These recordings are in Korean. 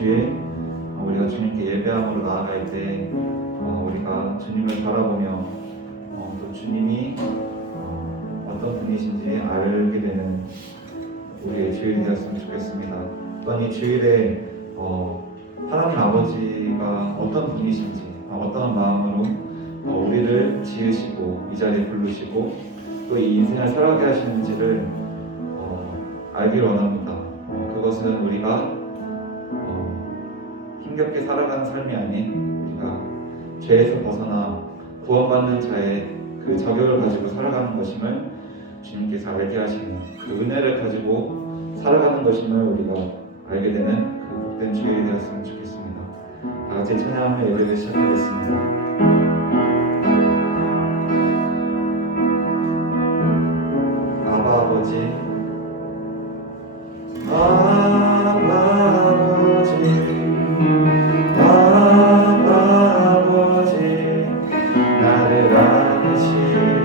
주일 우리가 주님께 예배함으로 나아갈 때 우리가 주님을 바라보며 또 주님이 어떤 분이신지 알게 되는 우리의 주일이 되었으면 좋겠습니다. 또한 이 주일에 하나님 아버지가 어떤 분이신지 어떤 마음으로 우리를 지으시고 이 자리에 부르시고 또 이 인생을 살아가게 하시는지를 알기를 원합니다. 그것은 우리가 힘겹게 살아가는 삶이 아닌 우리가 죄에서 벗어나 구원받는 자의 그 자격을 가지고 살아가는 것임을 주님께서 알게 하시는 그 은혜를 가지고 살아가는 것임을 우리가 알게 되는 그 복된 주일이 되었으면 좋겠습니다. 다 같이 찬양하며 예배를 시작하겠습니다. 아버지 나를 안으시고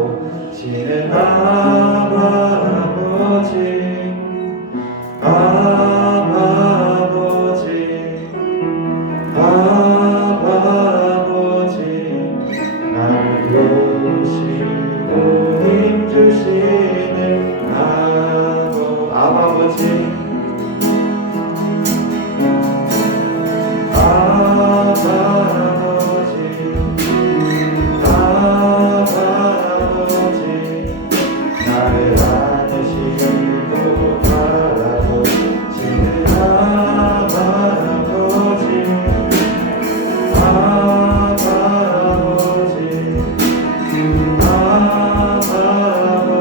바라보시는 아버지 나를 도우시고 힘주시는 아버지 나를 안으시고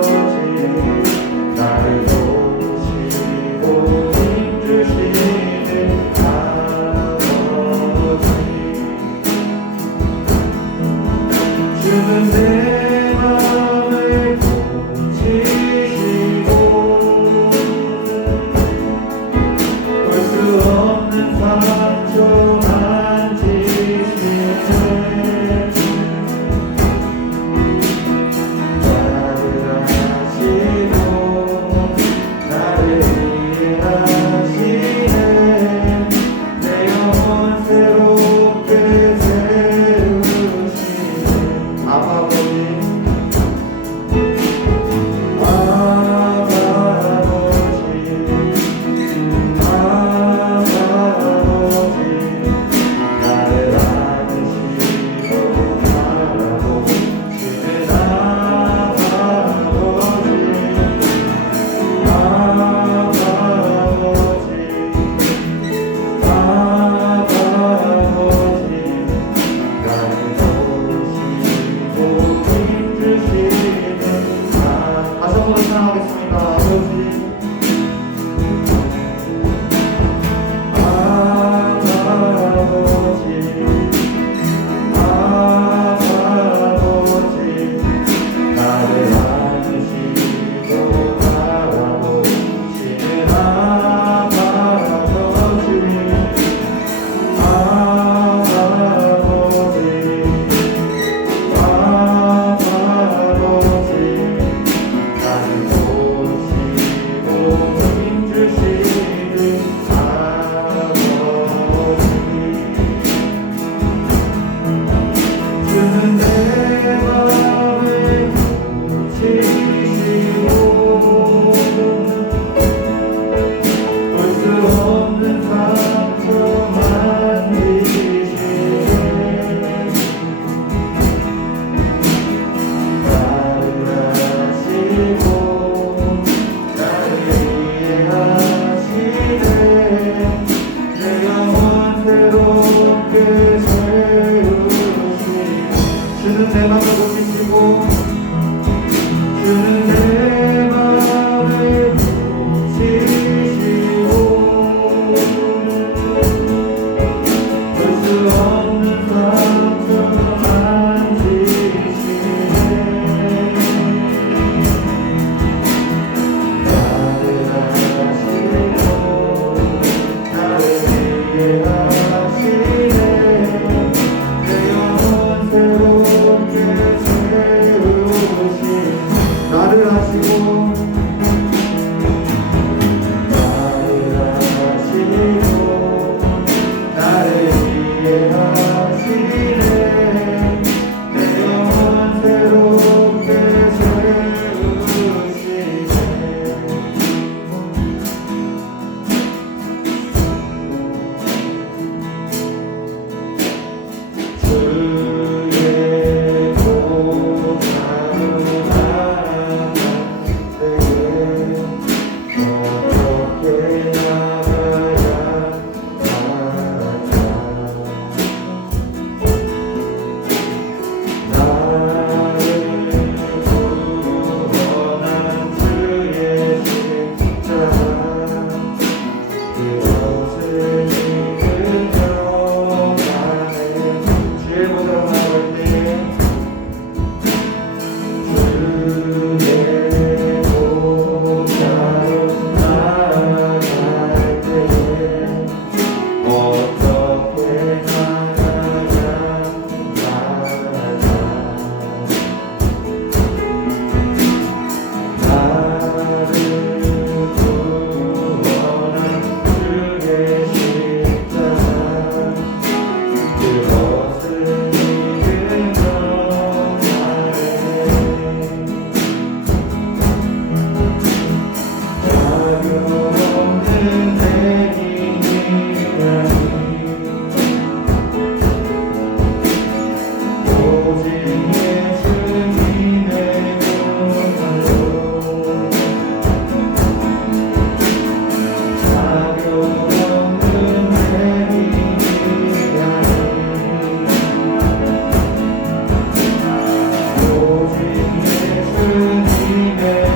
바라보시는 나를 도우시고 힘주시는 주는 내 마음을 고치시고 볼 수 없는 상처 만지시네 나를 아시고 나를 이해하시네 내 영혼 새롭게 세우시네 아버지 나를 안으시고 바라보시는 나를 도우시고 힘주시는 다시 한번 찬양하겠습니다. 아버지 나를 안으시고 바라보시는 나를 도우시고 힘주시는 주는 내 마음을 고치시고 볼 수 없는 상처 만지시네 나를 아시고 나를 이해하시네 내 영혼 새롭게 세우시네 주는 내 마음을 고치시고 주는 내 마음을 고치시고 볼 수 없는 상처 만지시네 나를 아시고 나를 이해하시네 내 영혼 새롭게 없는 내 기이라니 오직 예수님의 분으로 자격 없는 내 기이라니 오직 예수님의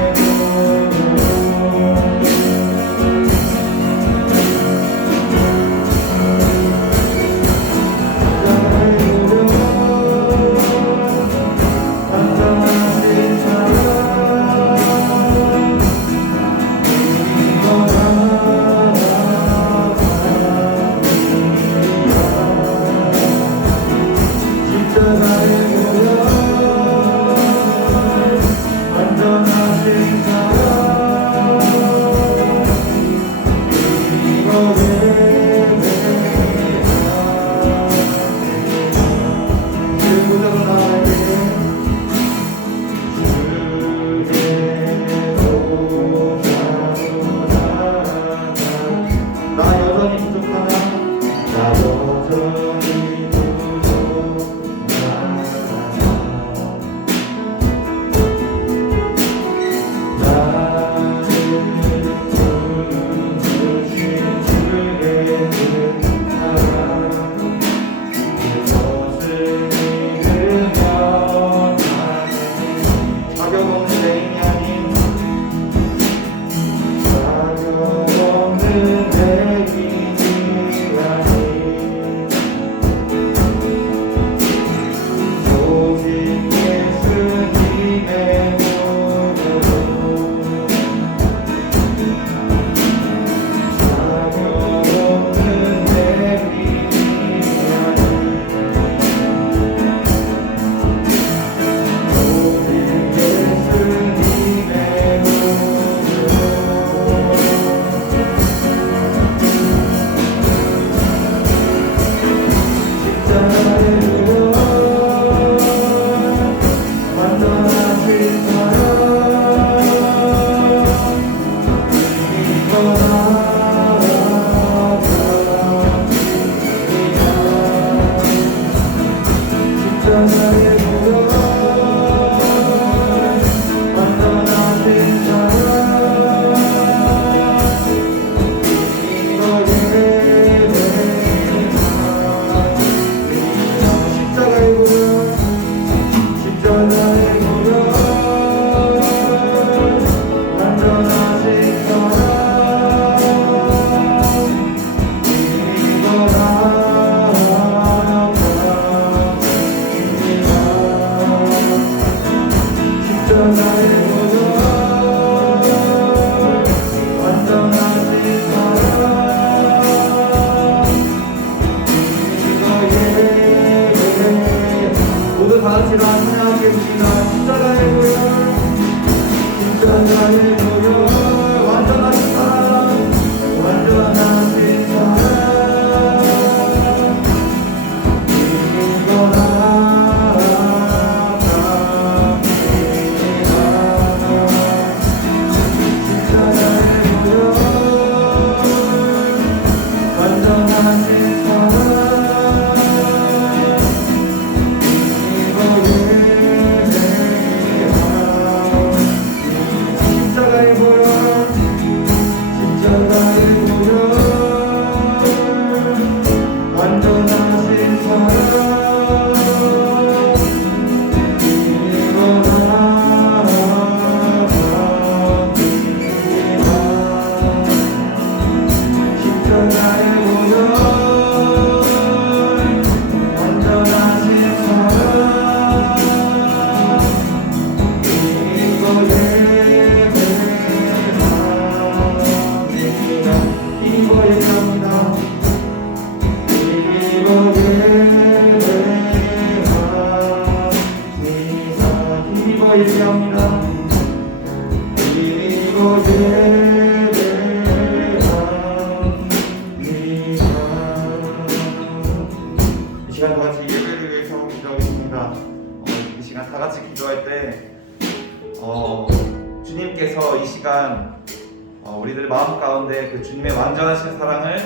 가운데 그 주님의 완전하신 사랑을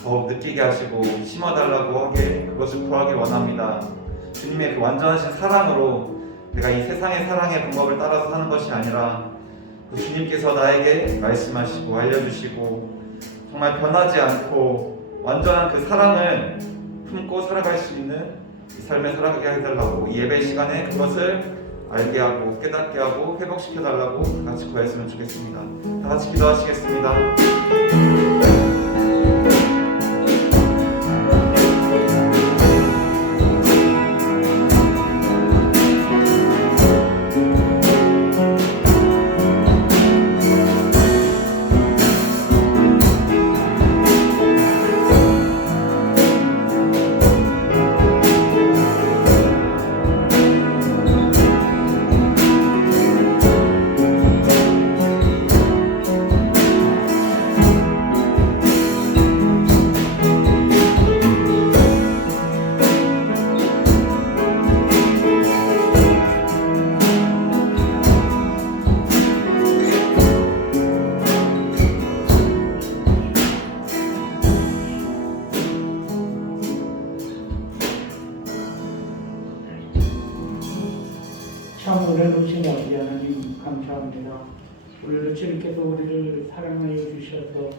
더욱 느끼게 하시고 심어달라고 하게 그것을 구하길 원합니다. 주님의 그 완전하신 사랑으로 내가 이 세상의 사랑의 방법을 따라서 사는 것이 아니라 그 주님께서 나에게 말씀하시고 알려주시고 정말 변하지 않고 완전한 그 사랑을 품고 살아갈 수 있는 이 삶을 살아가게 해달라고 이 예배 시간에 그것을 알게 하고 깨닫게 하고 회복시켜달라고 같이 구했으면 좋겠습니다. 다 같이 기도하시겠습니다. 참 은혜 높으신 아버지 하나님 감사합니다. 오늘도 주님께서 우리를 사랑하여 주셔서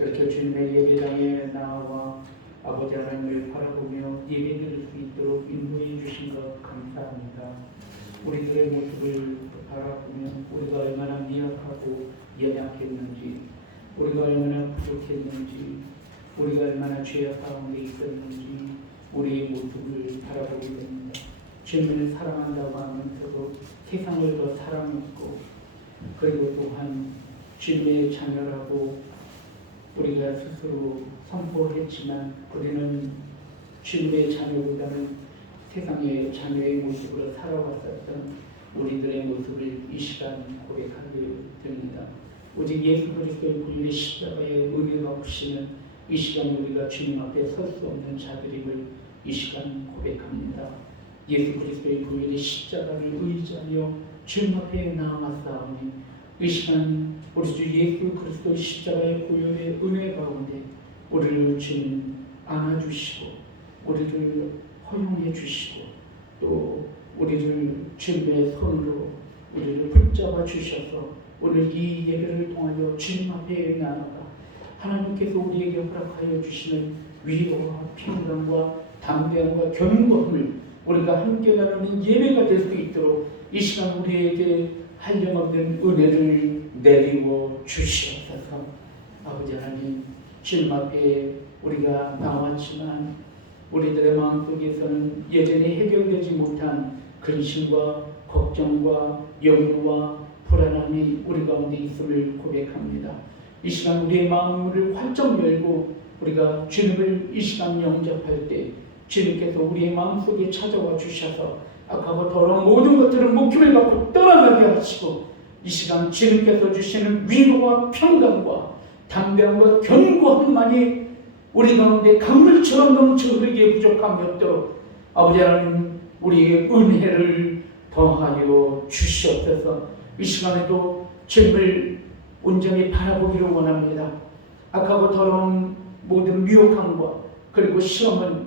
이렇게 주님의 예배당에 나와 아버지 하나님을 바라보며 예배드릴 수 있도록 인도해 주신 것 감사합니다. 우리들의 모습을 바라보며 우리가 얼마나 미약하고 연약했는지, 우리가 얼마나 부족했는지, 우리가 얼마나 죄악 가운데 있었는지 우리의 모습을 바라보게 됩니다. 주님을 사랑한다고 하면서도 세상을 더 사랑했고, 그리고 또한 주님의 자녀라고 우리가 스스로 선포했지만 우리는 주님의 자녀보다는 세상의 자녀의 모습으로 살아왔었던 우리들의 모습을 이 시간 고백하게 됩니다. 오직 예수 그리스도의 불의 십자가의 은혜가 없이는 이 시간 우리가 주님 앞에 설 수 없는 자들임을 이 시간 고백합니다. 예수 그리스도의 보혈의 십자가를 의지하며 주님 앞에 나아갔사오니 이 시간 우리 주 예수 그리스도의 십자가의 보혈의 은혜 가운데 우리를 주님 안아주시고 우리를 허용해 주시고 또 우리를 주님의 손으로 우리를 붙잡아 주셔서 오늘 이 예배를 통하여 주님 앞에 나아가 하나님께서 우리에게 허락하여 주시는 위로와 평강과 담대함과 견고함을 우리가 함께 나누는 예배가 될 수 있도록 이 시간 우리에게 한량없는 은혜를 내리워 주시옵소서. 아버지 하나님, 주님 앞에 우리가 나왔지만 우리들의 마음속에서는 여전히 해결되지 못한 근심과 걱정과 염려와 불안함이 우리 가운데 있음을 고백합니다. 이 시간 우리의 마음을 활짝 열고 우리가 주님을 이 시간 영접할 때 주님께서 우리의 마음속에 찾아와 주셔서 악하고 더러운 모든 것들을 목숨을 받고 떠나가게 하시고 이 시간 주님께서 주시는 위로와 평강과 담대함과 견고함만이 우리 가운데 강물처럼 넘쳐 흐르기에 부족함이 없도록 아버지 하나님 우리에게 은혜를 더하여 주시옵소서. 이 시간에도 주님을 온전히 바라보기를 원합니다. 악하고 더러운 모든 미혹함과 그리고 시험은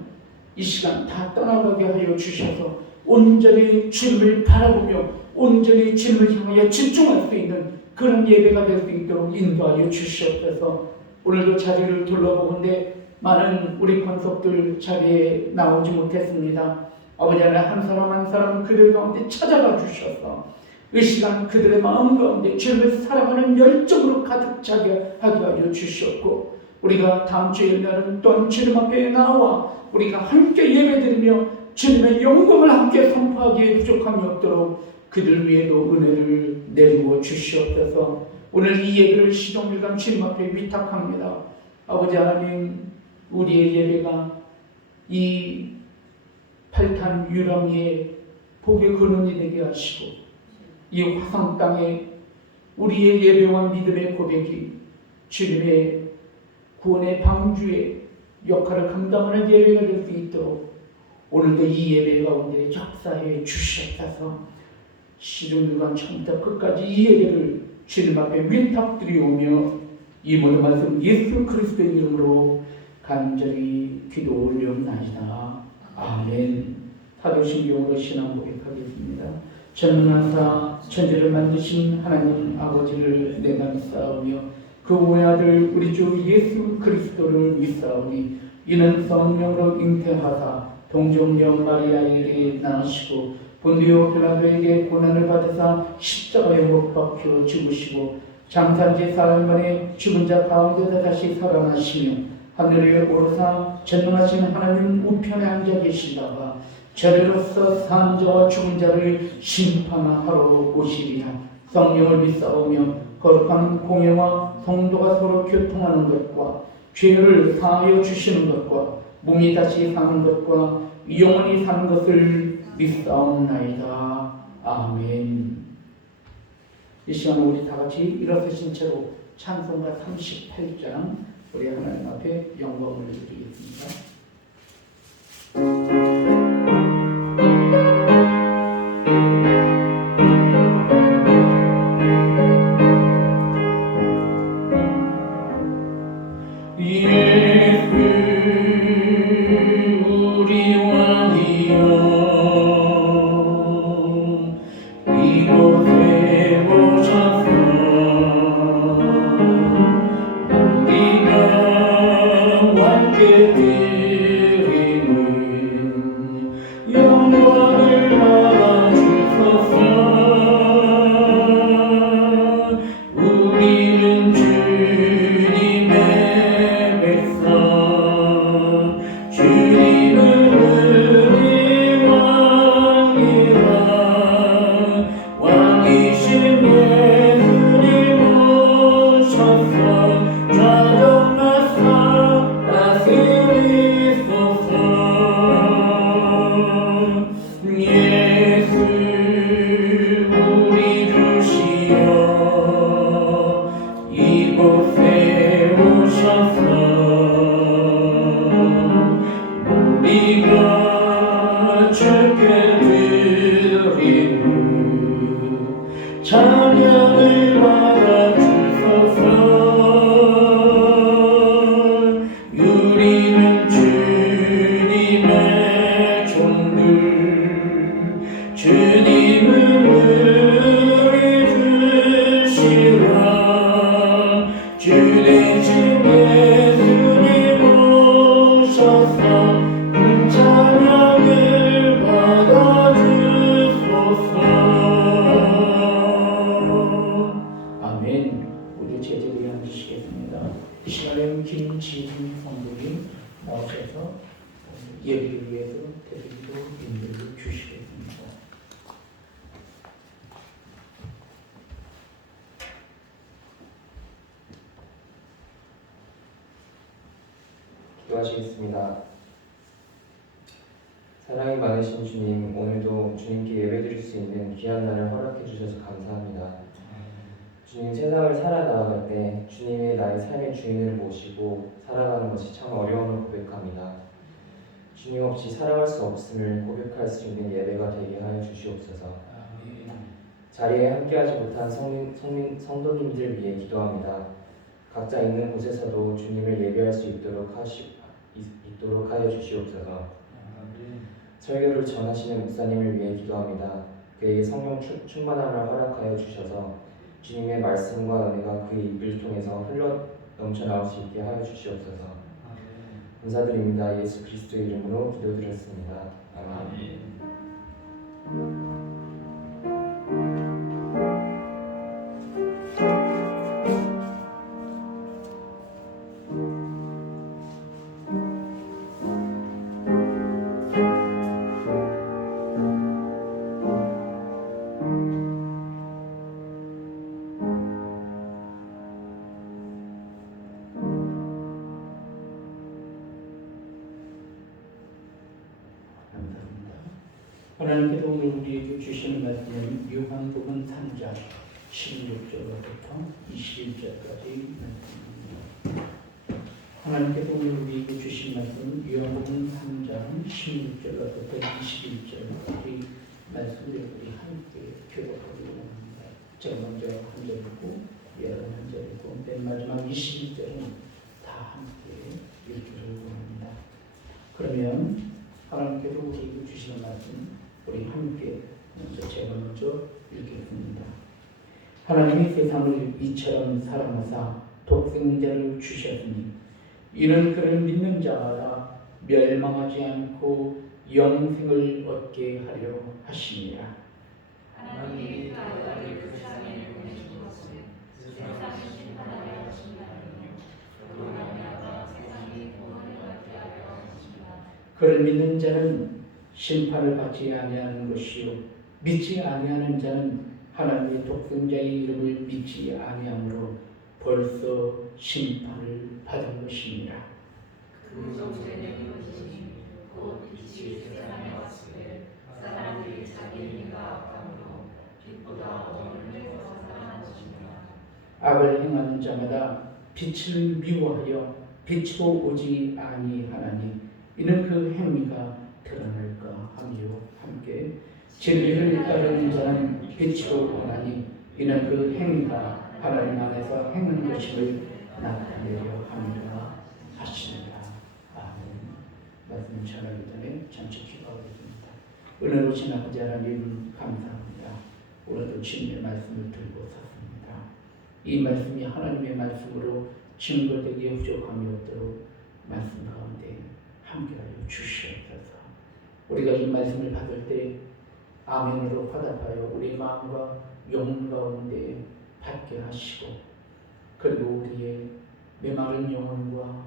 이 시간 다 떠나가게 하여 주셔서 온전히 주님을 바라보며 온전히 주님을 향하여 집중할 수 있는 그런 예배가 될 수 있도록 인도하여 주시옵소서. 오늘도 자리를 둘러보는데 많은 우리 권속들 자리에 나오지 못했습니다. 아버지 하나님 한 사람 한 사람 그들 가운데 찾아가 주셔서 이 시간 그들의 마음 가운데 주님을 사랑하는 열정으로 가득 차게 하게 하여 주시옵고 우리가 다음 주일 날은 또한 주님 앞에 나와 우리가 함께 예배드리며 주님의 영광을 함께 선포하기에 부족함이 없도록 그들 위에도 은혜를 내리워 주시옵소서. 오늘 이 예배를 시종일관 주님 앞에 위탁합니다. 아버지 하나님 우리의 예배가 이 팔탄 유람리의 복의 근원이 되게 하시고 이 화성 땅에 우리의 예배와 믿음의 고백이 주님의 구원의 방주의 역할을 감당하는 예배가 될 수 있도록 오늘도 이 예배 가운데 역사해 주시옵소서. 시종일관 처음부터 끝까지 이 예배를 주님 앞에 위탁드리오며 이 모든 말씀 예수 그리스도의 이름으로 간절히 기도 올려옵나이다. 아멘. 사도신경으로 신앙 고백하겠습니다. 전능하사 천지를 만드신 하나님 아버지를 내가 믿사오며 그 외아들 우리 주 예수 그리스도를 믿사오니 이는 성령으로 잉태하사 동정녀 마리아에게 낳으시고 본디오 빌라도에게 고난을 받으사 십자가에 못 박혀 죽으시고 장사지 사흘 만에 죽은 자 가운데서 다시 살아나시며 하늘에 오르사 전능하신 하나님 우편에 앉아 계시다가 저리로서 사는 자와 죽은 자를 심판하러 오시리라. 성령을 믿사오며 거룩한 공예와 성도가 서로 교통하는 것과 죄를 사하여 주시는 것과 몸이 다시 사는 것과 영원히 사는 것을 믿사옵나이다. 아멘. 이 시간 우리 다 같이 일어서신 채로 찬송가 38장 우리 하나님 앞에 영광을 드리겠습니다. 김지훈 성도님 나오셔서 예배를 위해서 대표로 인도를 주시겠습니다. 기도하시겠습니다. 사랑이 많으신 주님, 오늘도 주님께 예배드릴 수 있는 귀한 날을 허락해 주셔서 감사합니다. 주님, 세상을 살아나갈 때 주님의 나의 삶의 주인을 모시고 살아가는 것이 참 어려움을 고백합니다. 주님 없이 살아갈 수 없음을 고백할 수 있는 예배가 되게 하여 주시옵소서. 자리에 함께하지 못한 성도님들 위해 기도합니다. 각자 있는 곳에서도 주님을 예배할 수 있도록 하여 주시옵소서. 설교를 전하시는 목사님을 위해 기도합니다. 그에게 성령 충만함을 허락하여 주셔서 주님의 말씀과 은혜가 그의 입을 통해서 흘러 넘쳐나올 수 있게 하여 주시옵소서. 감사드립니다. 예수 그리스도의 이름으로 기도드렸습니다. 아멘. 하나님께서 오늘 우리에게 주시는 말씀은 요한복음 3장 16절부터 21절까지 말씀입니다. 하나님께서 오늘 우리에게 주신 말씀은 요한복음 3장 16절부터 21절까지 말씀을 우리 함께 교독하기 원합니다. 제가 먼저 한 절 읽고 여러 문제이고 맨 마지막 21절은 다 함께 읽기를 원합니다. 그러면 하나님께서 우리에게 주시는 말씀 우리 함께 제가 먼저 읽겠습니다. 하나님이 세상을 이처럼 사랑하사 독생자를 주셨으니 이는 그를 믿는 자마다 멸망하지 않고 영생을 얻게 하려 하심이라. 하나님이 그 아들을 그 세상에 보내주셨으 세상을 심판하려 하신다며 그로 말미암아 세상이 구원을 받게 하려 하십니다. 그를 믿는 자는 심판을 받지 아니하는 것이요 믿지 아니하는 자는 하나님의 독생자의 이름을 믿지 아니하므로 벌써 심판을 받은 것입니다. 그 정죄는 이것이니 곧 빛이 세상에 왔으되 사람들이 자기 일과 악함으로 빛보다 어둠을 내서 사랑한 것입니다. 악을 행하는 자마다 빛을 미워하여 빛으로 오지 아니하나니 이는 그 행위가 드러날까 하며 함께 진리를 따르는 자는 빛으로 오나니 이는 그 행위가 하나님 안에서 행한 것임을 나타내려 함이라 하시니라. 아멘. 말씀 전하기 전에 잠시 기도하겠습니다. 은혜로우신 아버지 하나님 감사합니다. 오늘도 주님의 말씀을 들고 섰습니다. 이 말씀이 하나님의 말씀으로 증거되기에 부족함이 없도록 말씀 가운데 함께하여 주시옵소서. 우리가 이 말씀을 받을 때 아멘으로 화답하여 우리 마음과 영혼 가운데 받게 하시고 그리고 우리의 메마른 영혼과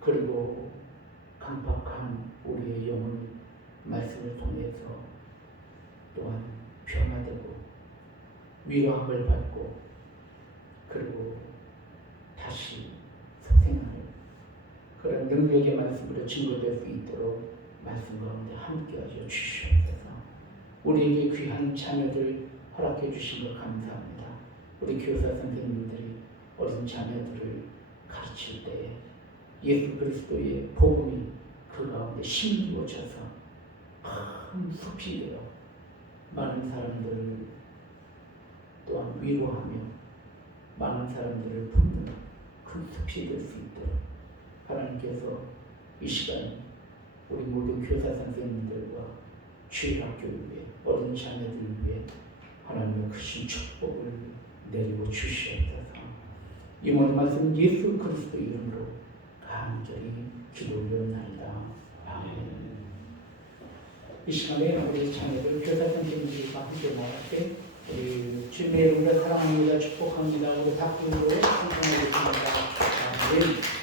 그리고 강박한 우리의 영혼 말씀을 통해서 또한 변화되고 위로함을 받고 그리고 다시 소생하는 그런 능력의 말씀으로 증거될 수 있도록 말씀 가운데 함께하여 주시옵소서. 우리에게 귀한 자녀들 허락해 주신 것 감사합니다. 우리 교사 선생님들이 어린 자녀들을 가르칠 때에 예수 그리스도의 복음이 그 가운데 심기워져서 큰 숲이 되어 많은 사람들을 또한 위로하며 많은 사람들을 품는 큰 숲이 될 수 있도록 하나님께서 이 시간 우리 모든 교사 선생님들과 주일학교를 위해 어린 자녀들 위해 하나님의 크신 축복을 내리고 주시옵소서. 이 모든 말씀 예수 그리스도 이름으로 간절히 기도드리옵나이다. 아멘. 이 시간에 우리 자녀들 교사 선생님들과 함께 나갈 때 우리 주님의 이름으로 사랑합니다. 축복합니다. 우리 박수로 찬송하겠습니다. 아멘.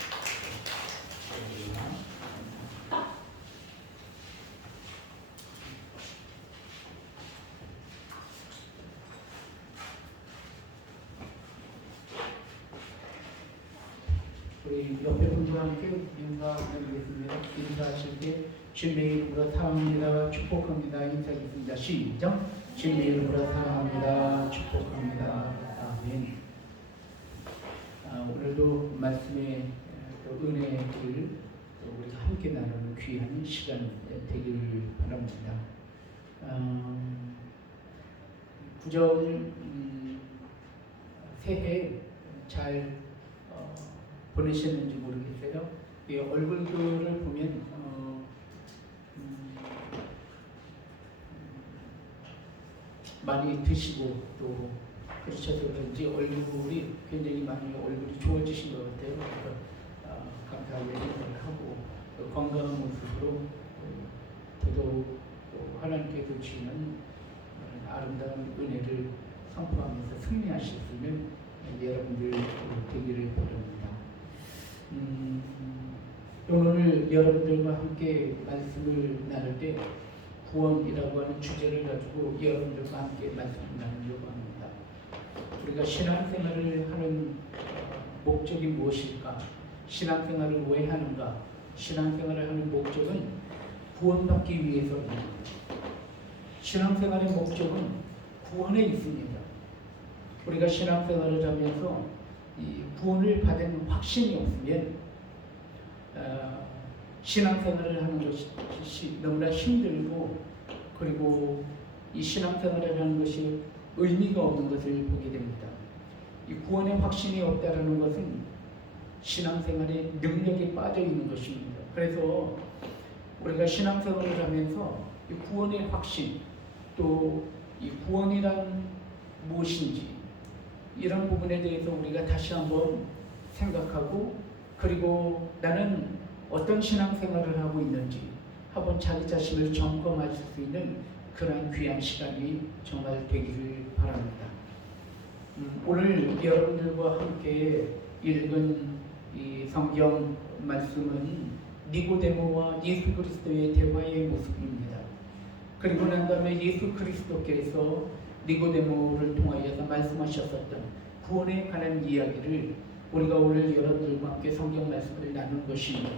우리 옆에 분과 함께 인사 나누겠습니다. 인사하실 때 주님의 이름으로 사랑합니다. 축복합니다. 인사하겠습니다. 시작. 주님의 이름으로 사랑합니다. 축복합니다. 아멘. 오늘도 말씀의 은혜를 우리가 함께 나누는 귀한 시간 되기를 바랍니다. 구정 새해 잘 보내셨는지 모르겠어요. 이 얼굴들을 보면 많이 드시고 또 그러셔서 그런지 얼굴이 굉장히 많이 얼굴이 좋아지신 것 같아요. 그래서 감사하게 생각하고 건강한 모습으로 더더욱 하나님께서 주시는 아름다운 은혜를 선포하면서 승리하실 수 있는 여러분들 되기를 바랍니다. 오늘 여러분들과 함께 말씀을 나눌 때 구원이라고 하는 주제를 가지고 여러분들과 함께 말씀을 나누려고 합니다. 우리가 신앙생활을 하는 목적이 무엇일까? 신앙생활을 왜 하는가? 신앙생활을 하는 목적은 구원받기 위해서입니다. 신앙생활의 목적은 구원에 있습니다. 우리가 신앙생활을 하면서 이 구원을 받은 확신이 없으면 신앙생활을 하는 것이 너무나 힘들고 그리고 이 신앙생활을 하는 것이 의미가 없는 것을 보게 됩니다. 이 구원의 확신이 없다라는 것은 신앙생활에 능력이 빠져 있는 것입니다. 그래서 우리가 신앙생활을 하면서 이 구원의 확신, 또 이 구원이란 무엇인지 이런 부분에 대해서 우리가 다시 한번 생각하고, 그리고 나는 어떤 신앙생활을 하고 있는지 한번 자기 자신을 점검할 수 있는 그런 귀한 시간이 정말 되기를 바랍니다. 오늘 여러분들과 함께 읽은 이 성경 말씀은 니고데모와 예수 그리스도의 대화의 모습입니다. 그리고 난 다음에 예수 그리스도께서 니고데모를 통하여서 말씀하셨었던 구원에 관한 이야기를 우리가 오늘 여러분들과 함께 성경 말씀을 나눈 것입니다.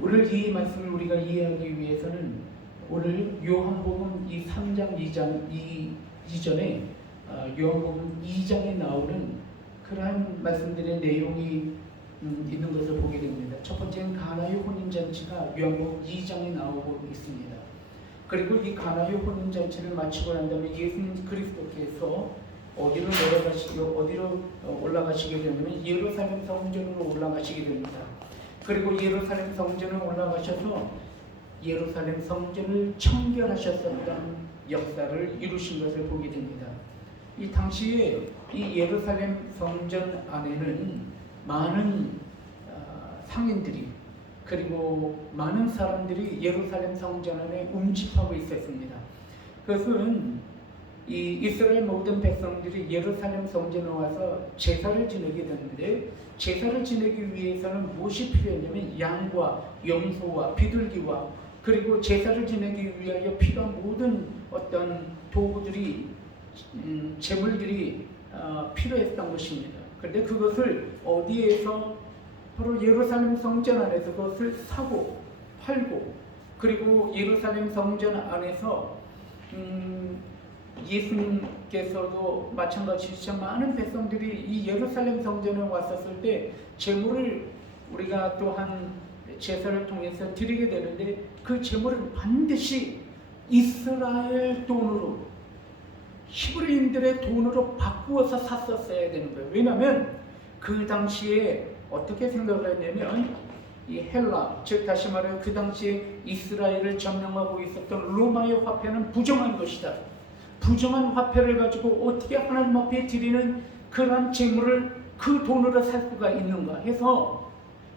오늘 이 말씀을 우리가 이해하기 위해서는 오늘 요한복음 이 3장 2장 이전에 요한복음 2장에 나오는 그러한 말씀들의 내용이 있는 것을 보게 됩니다. 첫 번째는 가나의 혼인잔치가 요한복음 2장에 나오고 있습니다. 그리고 이 가나의 혼인잔치를 마치고 난 다음에 예수님 그리스도께서 어디로 올라가시게 되냐면 예루살렘 성전으로 올라가시게 됩니다. 그리고 예루살렘 성전에 올라가셔서 예루살렘 성전을 청결하셨었던 역사를 이루신 것을 보게 됩니다. 이 당시에 이 예루살렘 성전 안에는 많은 상인들이, 그리고 많은 사람들이 예루살렘 성전 안에 움집하고 있었습니다. 그것은 이 이스라엘 모든 백성들이 예루살렘 성전에 와서 제사를 지내게 되는데, 제사를 지내기 위해서는 무엇이 필요했냐면 양과 염소와 비둘기와, 그리고 제사를 지내기 위하여 필요한 모든 어떤 도구들이, 재물들이 필요했던 것입니다. 그런데 그것을 어디에서, 바로 예루살렘 성전 안에서 그것을 사고 팔고, 그리고 예루살렘 성전 안에서 예수님께서도 마찬가지지만 많은 백성들이 이 예루살렘 성전에 왔었을 때 제물을 우리가 또한 제사를 통해서 드리게 되는데, 그 제물은 반드시 이스라엘 돈으로, 히브리인들의 돈으로 바꾸어서 샀었어야 되는 거예요. 왜냐하면 그 당시에 어떻게 생각을 했냐면 이 헬라, 즉 다시 말해 그 당시에 이스라엘을 점령하고 있었던 로마의 화폐는 부정한 것이다. 부정한 화폐를 가지고 어떻게 하나님 앞에 드리는 그러한 재물을 그 돈으로 살 수가 있는가 해서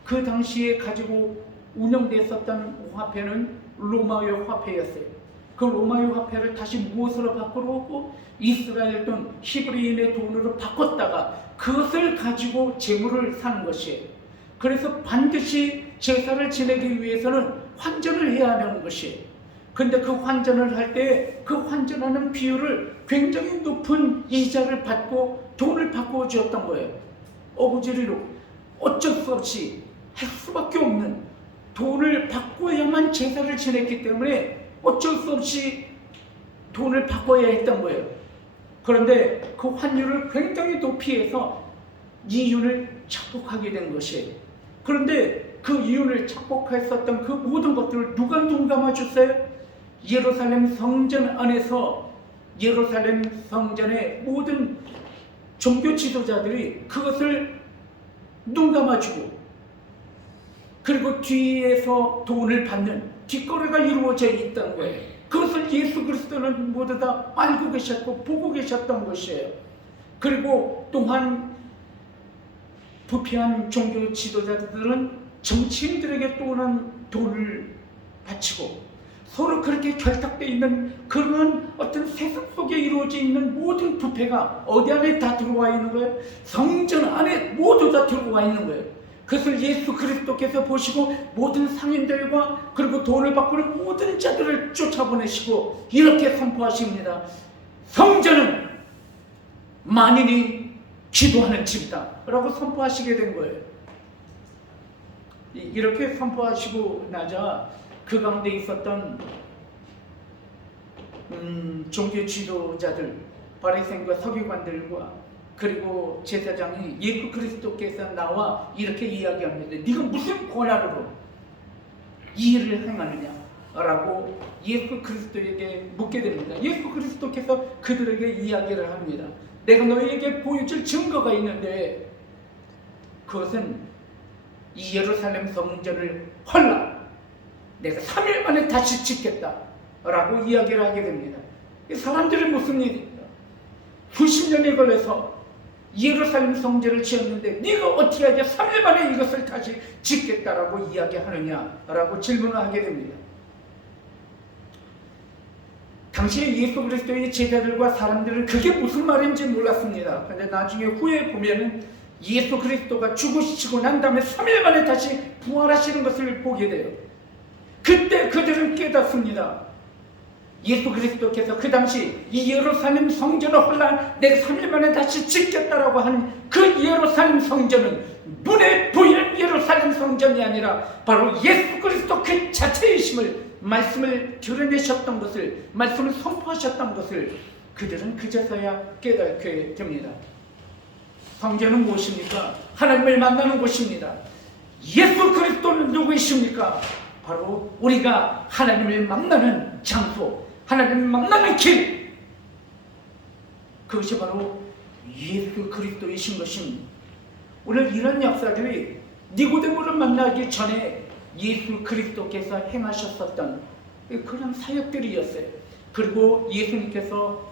그 당시에 가지고 운영됐었던 화폐는 로마의 화폐였어요. 그 로마의 화폐를 다시 무엇으로 바꾸고 이스라엘 돈, 히브리인의 돈으로 바꿨다가 그것을 가지고 재물을 사는 것이에요. 그래서 반드시 제사를 지내기 위해서는 환전을 해야 하는 것이에요. 근데 그 환전을 할 때 그 환전하는 비율을 굉장히 높은 이자를 받고 돈을 바꾸어 주었던 거예요. 어부지리로 어쩔 수 없이 할 수밖에 없는, 돈을 바꿔야만 제사를 지냈기 때문에 어쩔 수 없이 돈을 바꿔야 했던 거예요. 그런데 그 환율을 굉장히 높이 해서 이윤을 착복하게 된 것이에요. 그런데 그 이윤을 착복했었던 그 모든 것들을 누가 눈 감아줬어요? 예루살렘 성전 안에서, 예루살렘 성전의 모든 종교 지도자들이 그것을 눈 감아주고, 그리고 뒤에서 돈을 받는 뒷거래가 이루어져 있던 거예요. 그것을 예수 그리스도는 모두 다 알고 계셨고 보고 계셨던 것이에요. 그리고 또한 부패한 종교 지도자들은 정치인들에게 또한 돈을 바치고, 서로 그렇게 결탁되어 있는 그런 어떤 세상 속에 이루어져 있는 모든 부패가 어디 안에 다 들어와 있는 거예요? 성전 안에 모두 다 들어와 있는 거예요. 그것을 예수 그리스도께서 보시고 모든 상인들과 그리고 돈을 바꾸는 모든 자들을 쫓아보내시고 이렇게 선포하십니다. 성전은 만인이 기도하는 집이다 라고 선포하시게 된 거예요. 이렇게 선포하시고 나자 그 가운데 있었던 종교 지도자들, 바리새인과 서기관들과 그리고 제사장이 예수 그리스도께서 나와 이렇게 이야기합니다. 네가 무슨 권한으로 이 일을 행하느냐 라고 예수 그리스도에게 묻게 됩니다. 예수 그리스도께서 그들에게 이야기를 합니다. 내가 너희에게 보여줄 증거가 있는데 그것은 이 예루살렘 성전을 헐라 내가 3일 만에 다시 짓겠다 라고 이야기를 하게 됩니다. 사람들은 무슨 일입니까? 수십 년이 걸려서 예루살렘 성전을 지었는데 네가 어떻게 하냐 3일 만에 이것을 다시 짓겠다라고 이야기하느냐라고 질문을 하게 됩니다. 당시에 예수 그리스도의 제자들과 사람들은 그게 무슨 말인지 몰랐습니다. 그런데 나중에 후에 보면은 예수 그리스도가 죽으시고 난 다음에 3일 만에 다시 부활하시는 것을 보게 돼요. 그때 그들은 깨닫습니다. 예수 그리스도께서 그 당시 이 예루살렘 성전을 헐라 내가 3일 만에 다시 짓겠다라고 한 그 예루살렘 성전은 눈에 보이는 예루살렘 성전이 아니라 바로 예수 그리스도 그 자체이심을 말씀을 드러내셨던 것을 말씀을 선포하셨던 것을 그들은 그제서야 깨닫게 됩니다. 성전은 무엇입니까? 하나님을 만나는 곳입니다. 예수 그리스도는 누구이십니까? 바로 우리가 하나님을 만나는 장소, 하나님을 만나는 길, 그것이 바로 예수 그리스도이신 것입니다. 오늘 이런 역사들이 니고데모를 만나기 전에 예수 그리스도께서 행하셨었던 그런 사역들이었어요. 그리고 예수님께서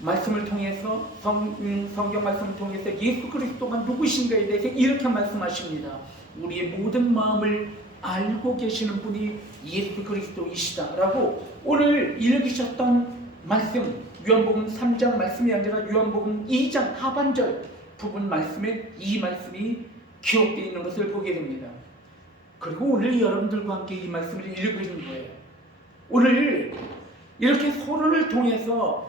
말씀을 통해서 성경 말씀을 통해서 예수 그리스도가 누구신가에 대해서 이렇게 말씀하십니다. 우리의 모든 마음을 알고 계시는 분이 예수 그리스도이시다라고 오늘 읽으셨던 말씀, 요한복음 3장 말씀이 아니라 요한복음 2장 하반절 부분 말씀에 이 말씀이 기록되어 있는 것을 보게 됩니다. 그리고 오늘 여러분들과 함께 이 말씀을 읽으신 거예요. 오늘 이렇게 서론을 통해서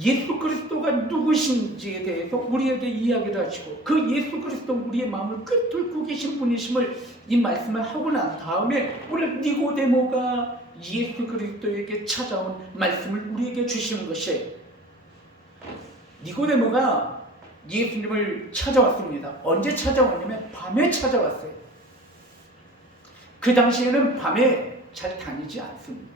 예수 그리스도가 누구신지에 대해서 우리에게 이야기를 하시고 그 예수 그리스도 우리의 마음을 꿰뚫고 계신 분이심을 이 말씀을 하고 난 다음에 오늘 니고데모가 예수 그리스도에게 찾아온 말씀을 우리에게 주시는 것이에요. 니고데모가 예수님을 찾아왔습니다. 언제 찾아왔냐면 밤에 찾아왔어요. 그 당시에는 밤에 잘 다니지 않습니다.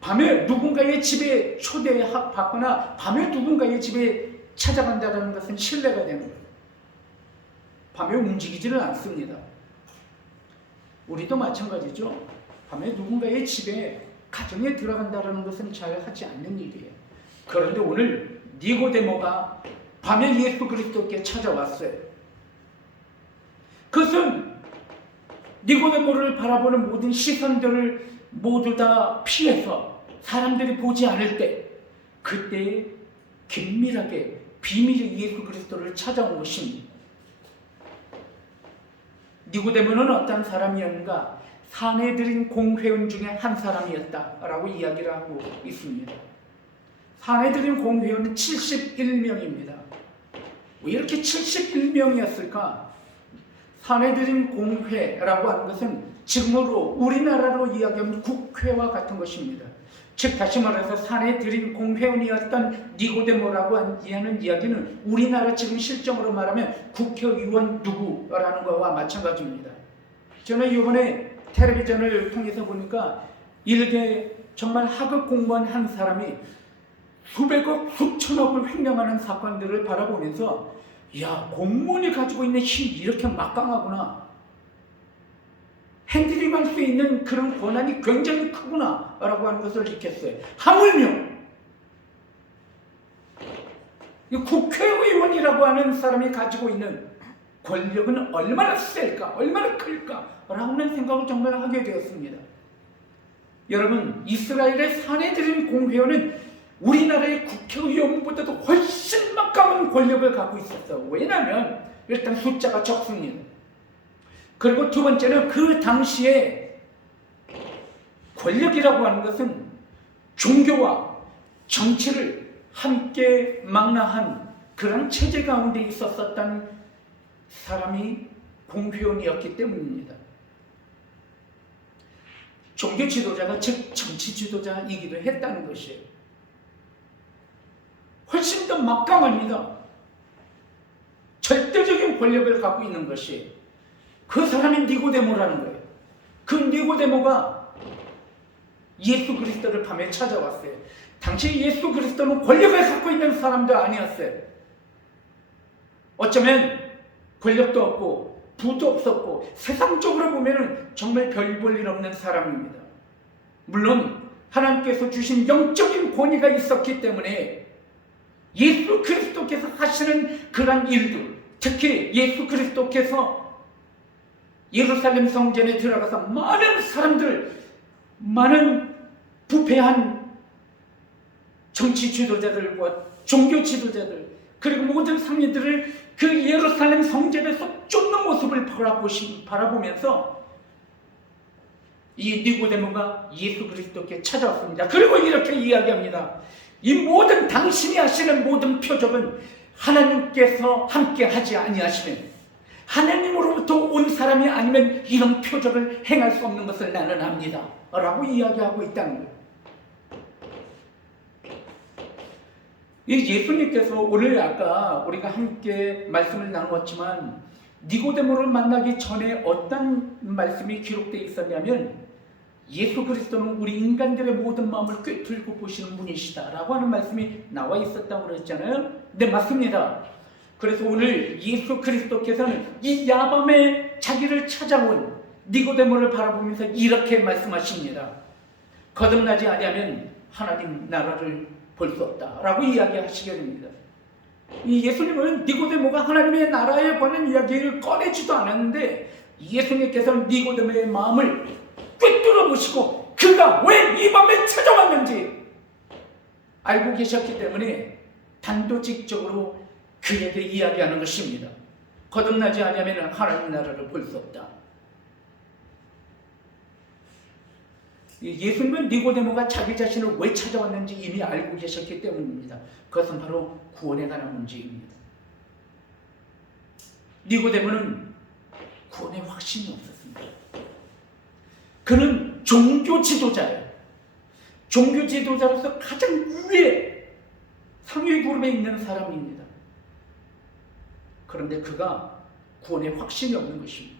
밤에 누군가의 집에 초대받거나 밤에 누군가의 집에 찾아간다는 것은 신뢰가 되는 거예요. 밤에 움직이지를 않습니다. 우리도 마찬가지죠. 밤에 누군가의 집에 가정에 들어간다는 것은 잘 하지 않는 일이에요. 그런데 오늘 니고데모가 밤에 예수 그리스도께 찾아왔어요. 그것은 니고데모를 바라보는 모든 시선들을 모두 다 피해서 사람들이 보지 않을 때 그때 긴밀하게 비밀의 예수 그리스도를 찾아온 것입니다. 니고데모는 어떤 사람이었는가? 사내들인 공회원 중에 한 사람이었다라고 이야기를 하고 있습니다. 사내들인 공회원은 71명입니다. 왜 이렇게 71명이었을까? 사내들인 공회라고 하는 것은 지금으로 우리나라로 이야기하면 국회와 같은 것입니다. 즉 다시 말해서 사내들인 공회원이었던 니고데모라고 하는 이야기는 우리나라 지금 실정으로 말하면 국회의원 누구라는 것과 마찬가지입니다. 저는 이번에 텔레비전을 통해서 보니까 일개 정말 하급 공무원 한 사람이 수백억 수천억을 횡령하는 사건들을 바라보면서 야, 공무원이 가지고 있는 힘이 이렇게 막강하구나, 핸들링할 수 있는 그런 권한이 굉장히 크구나 라고 하는 것을 느꼈어요. 하물며 이 국회의원이라고 하는 사람이 가지고 있는 권력은 얼마나 셀까, 얼마나 클까 라고 하는 생각을 정말 하게 되었습니다. 여러분, 이스라엘의 사내들인 공회원은 우리나라의 국회의원보다도 훨씬 막강한 권력을 갖고 있었어요. 왜냐하면 일단 숫자가 적습니다. 그리고 두 번째는 그 당시에 권력이라고 하는 것은 종교와 정치를 함께 망라한 그런 체제 가운데 있었던 사람이 공회원이었기 때문입니다. 종교 지도자가 즉 정치 지도자이기도 했다는 것이에요. 훨씬 더 막강합니다. 절대적인 권력을 갖고 있는 것이 그 사람이 니고데모라는 거예요. 그 니고데모가 예수 그리스도를 밤에 찾아왔어요. 당시 예수 그리스도는 권력을 갖고 있는 사람도 아니었어요. 어쩌면 권력도 없고 부도 없었고 세상적으로 보면 정말 별 볼 일 없는 사람입니다. 물론 하나님께서 주신 영적인 권위가 있었기 때문에 예수 그리스도께서 하시는 그러한 일들, 특히 예수 그리스도께서 예루살렘 성전에 들어가서 많은 사람들, 많은 부패한 정치 지도자들과 종교 지도자들, 그리고 모든 상인들을 그 예루살렘 성전에서 쫓는 모습을 바라보면서 이 니고데모가 예수 그리스도께 찾아왔습니다. 그리고 이렇게 이야기합니다. 이 모든 당신이 하시는 모든 표적은 하나님께서 함께 하지 아니하시면, 하나님으로부터 온 사람이 아니면 이런 표적을 행할 수 없는 것을 나는 압니다 라고 이야기하고 있다는 거예요. 이 예수님께서 오늘 아까 우리가 함께 말씀을 나누었지만 니고데모를 만나기 전에 어떤 말씀이 기록되어 있었냐면, 예수 그리스도는 우리 인간들의 모든 마음을 꿰뚫고 보시는 분이시다 라고 하는 말씀이 나와 있었다고 그랬잖아요. 네, 맞습니다. 그래서 오늘 예수 그리스도께서는 이 야밤에 자기를 찾아온 니고데모를 바라보면서 이렇게 말씀하십니다. 거듭나지 아니하면 하나님 나라를 볼 수 없다 라고 이야기하시게 됩니다. 이 예수님은 니고데모가 하나님의 나라에 관한 이야기를 꺼내지도 않았는데, 예수님께서는 니고데모의 마음을 꿰뚫어 보시고 그가 왜 이 밤에 찾아왔는지 알고 계셨기 때문에 단도직입적으로 그에게 이야기하는 것입니다. 거듭나지 않으면 하나님 나라를 볼 수 없다. 예수님은 니고데모가 자기 자신을 왜 찾아왔는지 이미 알고 계셨기 때문입니다. 그것은 바로 구원에 관한 문제입니다. 니고데모는 구원의 확신이 없었습니다. 그는 종교 지도자예요. 종교 지도자로서 가장 위에 상위 그룹에 있는 사람입니다. 그런데 그가 구원의 확신이 없는 것입니다.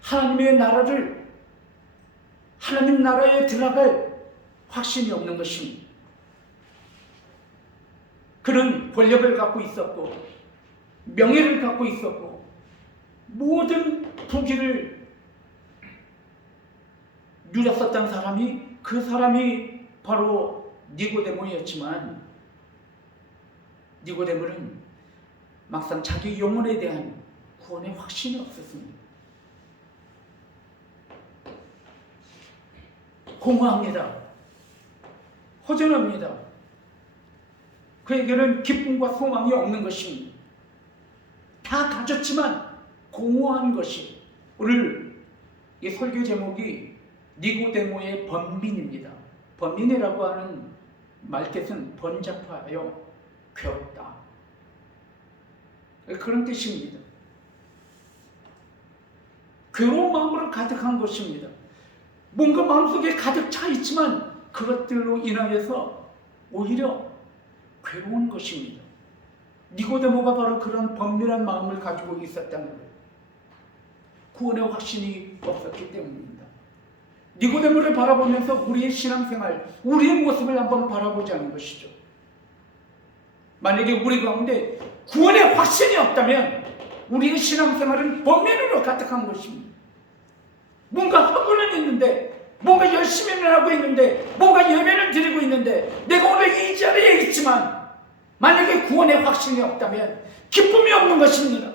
하나님 나라에 들어갈 확신이 없는 것입니다. 그는 권력을 갖고 있었고 명예를 갖고 있었고 모든 부귀를 누렸었던 사람이, 그 사람이 바로 니고데모였지만, 니고데모는 막상 자기 영혼에 대한 구원의 확신이 없었습니다. 공허합니다. 허전합니다. 그에게는 기쁨과 소망이 없는 것입니다. 다 가졌지만 공허한 것이, 오늘 이 설교 제목이 니고데모의 번민입니다. 번민이라고 하는 말뜻은 번잡하여 괴롭다, 그런 뜻입니다. 괴로운 마음으로 가득한 것입니다. 뭔가 마음속에 가득 차 있지만 그것들로 인하여서 오히려 괴로운 것입니다. 니고데모가 바로 그런 번민한 마음을 가지고 있었다는 거예요. 구원의 확신이 없었기 때문입니다. 니고데모를 바라보면서 우리의 신앙생활, 우리의 모습을 한번 바라보자는 것이죠. 만약에 우리 가운데 구원의 확신이 없다면 우리의 신앙생활은 번민으로 가득한 것입니다. 뭔가 하고는 있는데, 뭔가 열심히는 하고 있는데, 뭔가 예배를 드리고 있는데, 내가 오늘 이 자리에 있지만 만약에 구원의 확신이 없다면 기쁨이 없는 것입니다.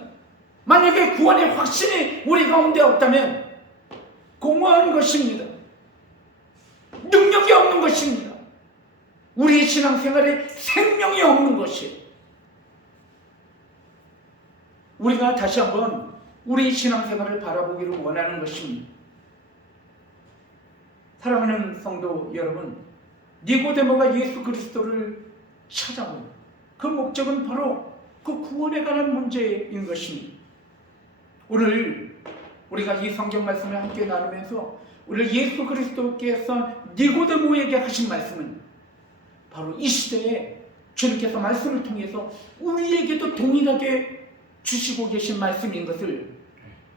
만약에 구원의 확신이 우리 가운데 없다면 공허한 것입니다. 능력이 없는 것입니다. 우리의 신앙생활에 생명이 없는 것이에요. 우리가 다시 한번 우리의 신앙생활을 바라보기를 원하는 것입니다. 사랑하는 성도 여러분, 니고데모가 예수 그리스도를 찾아온 그 목적은 바로 그 구원에 관한 문제인 것입니다. 오늘 우리가 이 성경 말씀을 함께 나누면서 오늘 예수 그리스도께서 니고데모에게 하신 말씀은 바로 이 시대에 주님께서 말씀을 통해서 우리에게도 동일하게 주시고 계신 말씀인 것을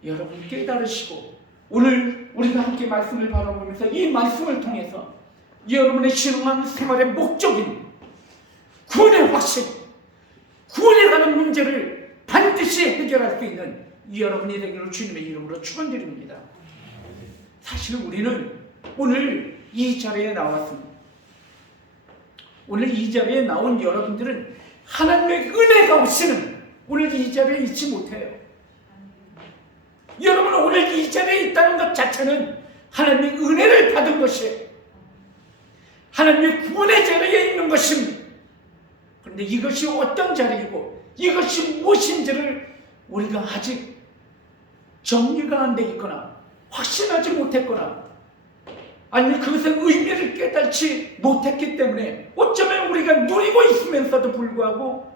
여러분 깨달으시고, 오늘 우리가 함께 말씀을 바라보면서 이 말씀을 통해서 여러분의 신앙한 생활의 목적인 구원의 확신, 구원에 관한 문제를 반드시 해결할 수 있는 여러분이 되기를 주님의 이름으로 축원드립니다. 사실 우리는 오늘 이 자리에 나왔습니다. 오늘 이 자리에 나온 여러분들은 하나님의 은혜가 없이는 오늘 이 자리에 있지 못해요. 여러분 오늘 이 자리에 있다는 것 자체는 하나님의 은혜를 받은 것이에요. 하나님의 구원의 자리에 있는 것입니다. 그런데 이것이 어떤 자리이고 이것이 무엇인지를 우리가 아직 정리가 안 돼 있거나 확신하지 못했거나 아니면 그것의 의미를 깨닫지 못했기 때문에 어쩌면 우리가 누리고 있으면서도 불구하고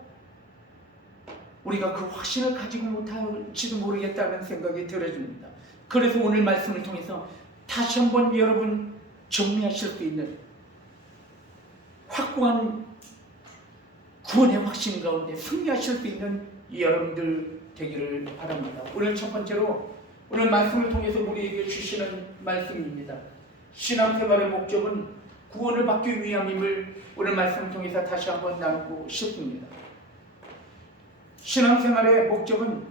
우리가 그 확신을 가지고 못할지도 모르겠다는 생각이 들어집니다. 그래서 오늘 말씀을 통해서 다시 한번 여러분 정리하실 수 있는 확고한 구원의 확신 가운데 승리하실 수 있는 여러분들 되기를 바랍니다. 오늘 첫 번째로 오늘 말씀을 통해서 우리에게 주시는 말씀입니다. 신앙생활의 목적은 구원을 받기 위함임을 오늘 말씀을 통해서 다시 한번 나누고 싶습니다. 신앙생활의 목적은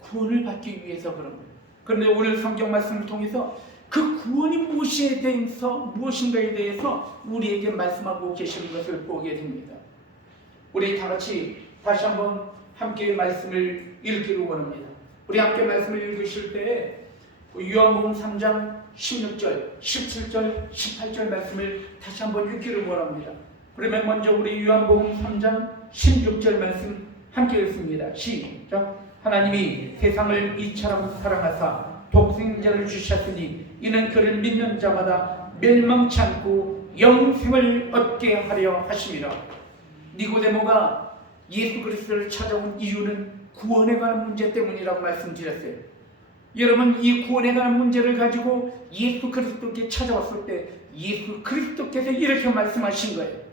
구원을 받기 위해서 그런 거예요. 그런데 오늘 성경 말씀을 통해서 그 구원이 무엇인가에 대해서 우리에게 말씀하고 계시는 것을 보게 됩니다. 우리 다 같이 다시 한번 함께 말씀을 읽기를 원합니다. 우리 함께 말씀을 읽으실 때 요한복음 3장 16절, 17절, 18절 말씀을 다시 한번 읽기를 원합니다. 그러면 먼저 우리 요한복음 3장 16절 말씀 함께 읽습니다. 시작. 하나님이 세상을 이처럼 사랑하사 독생자를 주셨으니 이는 그를 믿는 자마다 멸망치 않고 영생을 얻게 하려 하심이라. 니고데모가 예수 그리스도를 찾아온 이유는 구원에 관한 문제 때문이라고 말씀드렸어요. 여러분 이 구원에 관한 문제를 가지고 예수 그리스도께 찾아왔을 때 예수 그리스도께서 이렇게 말씀하신 거예요.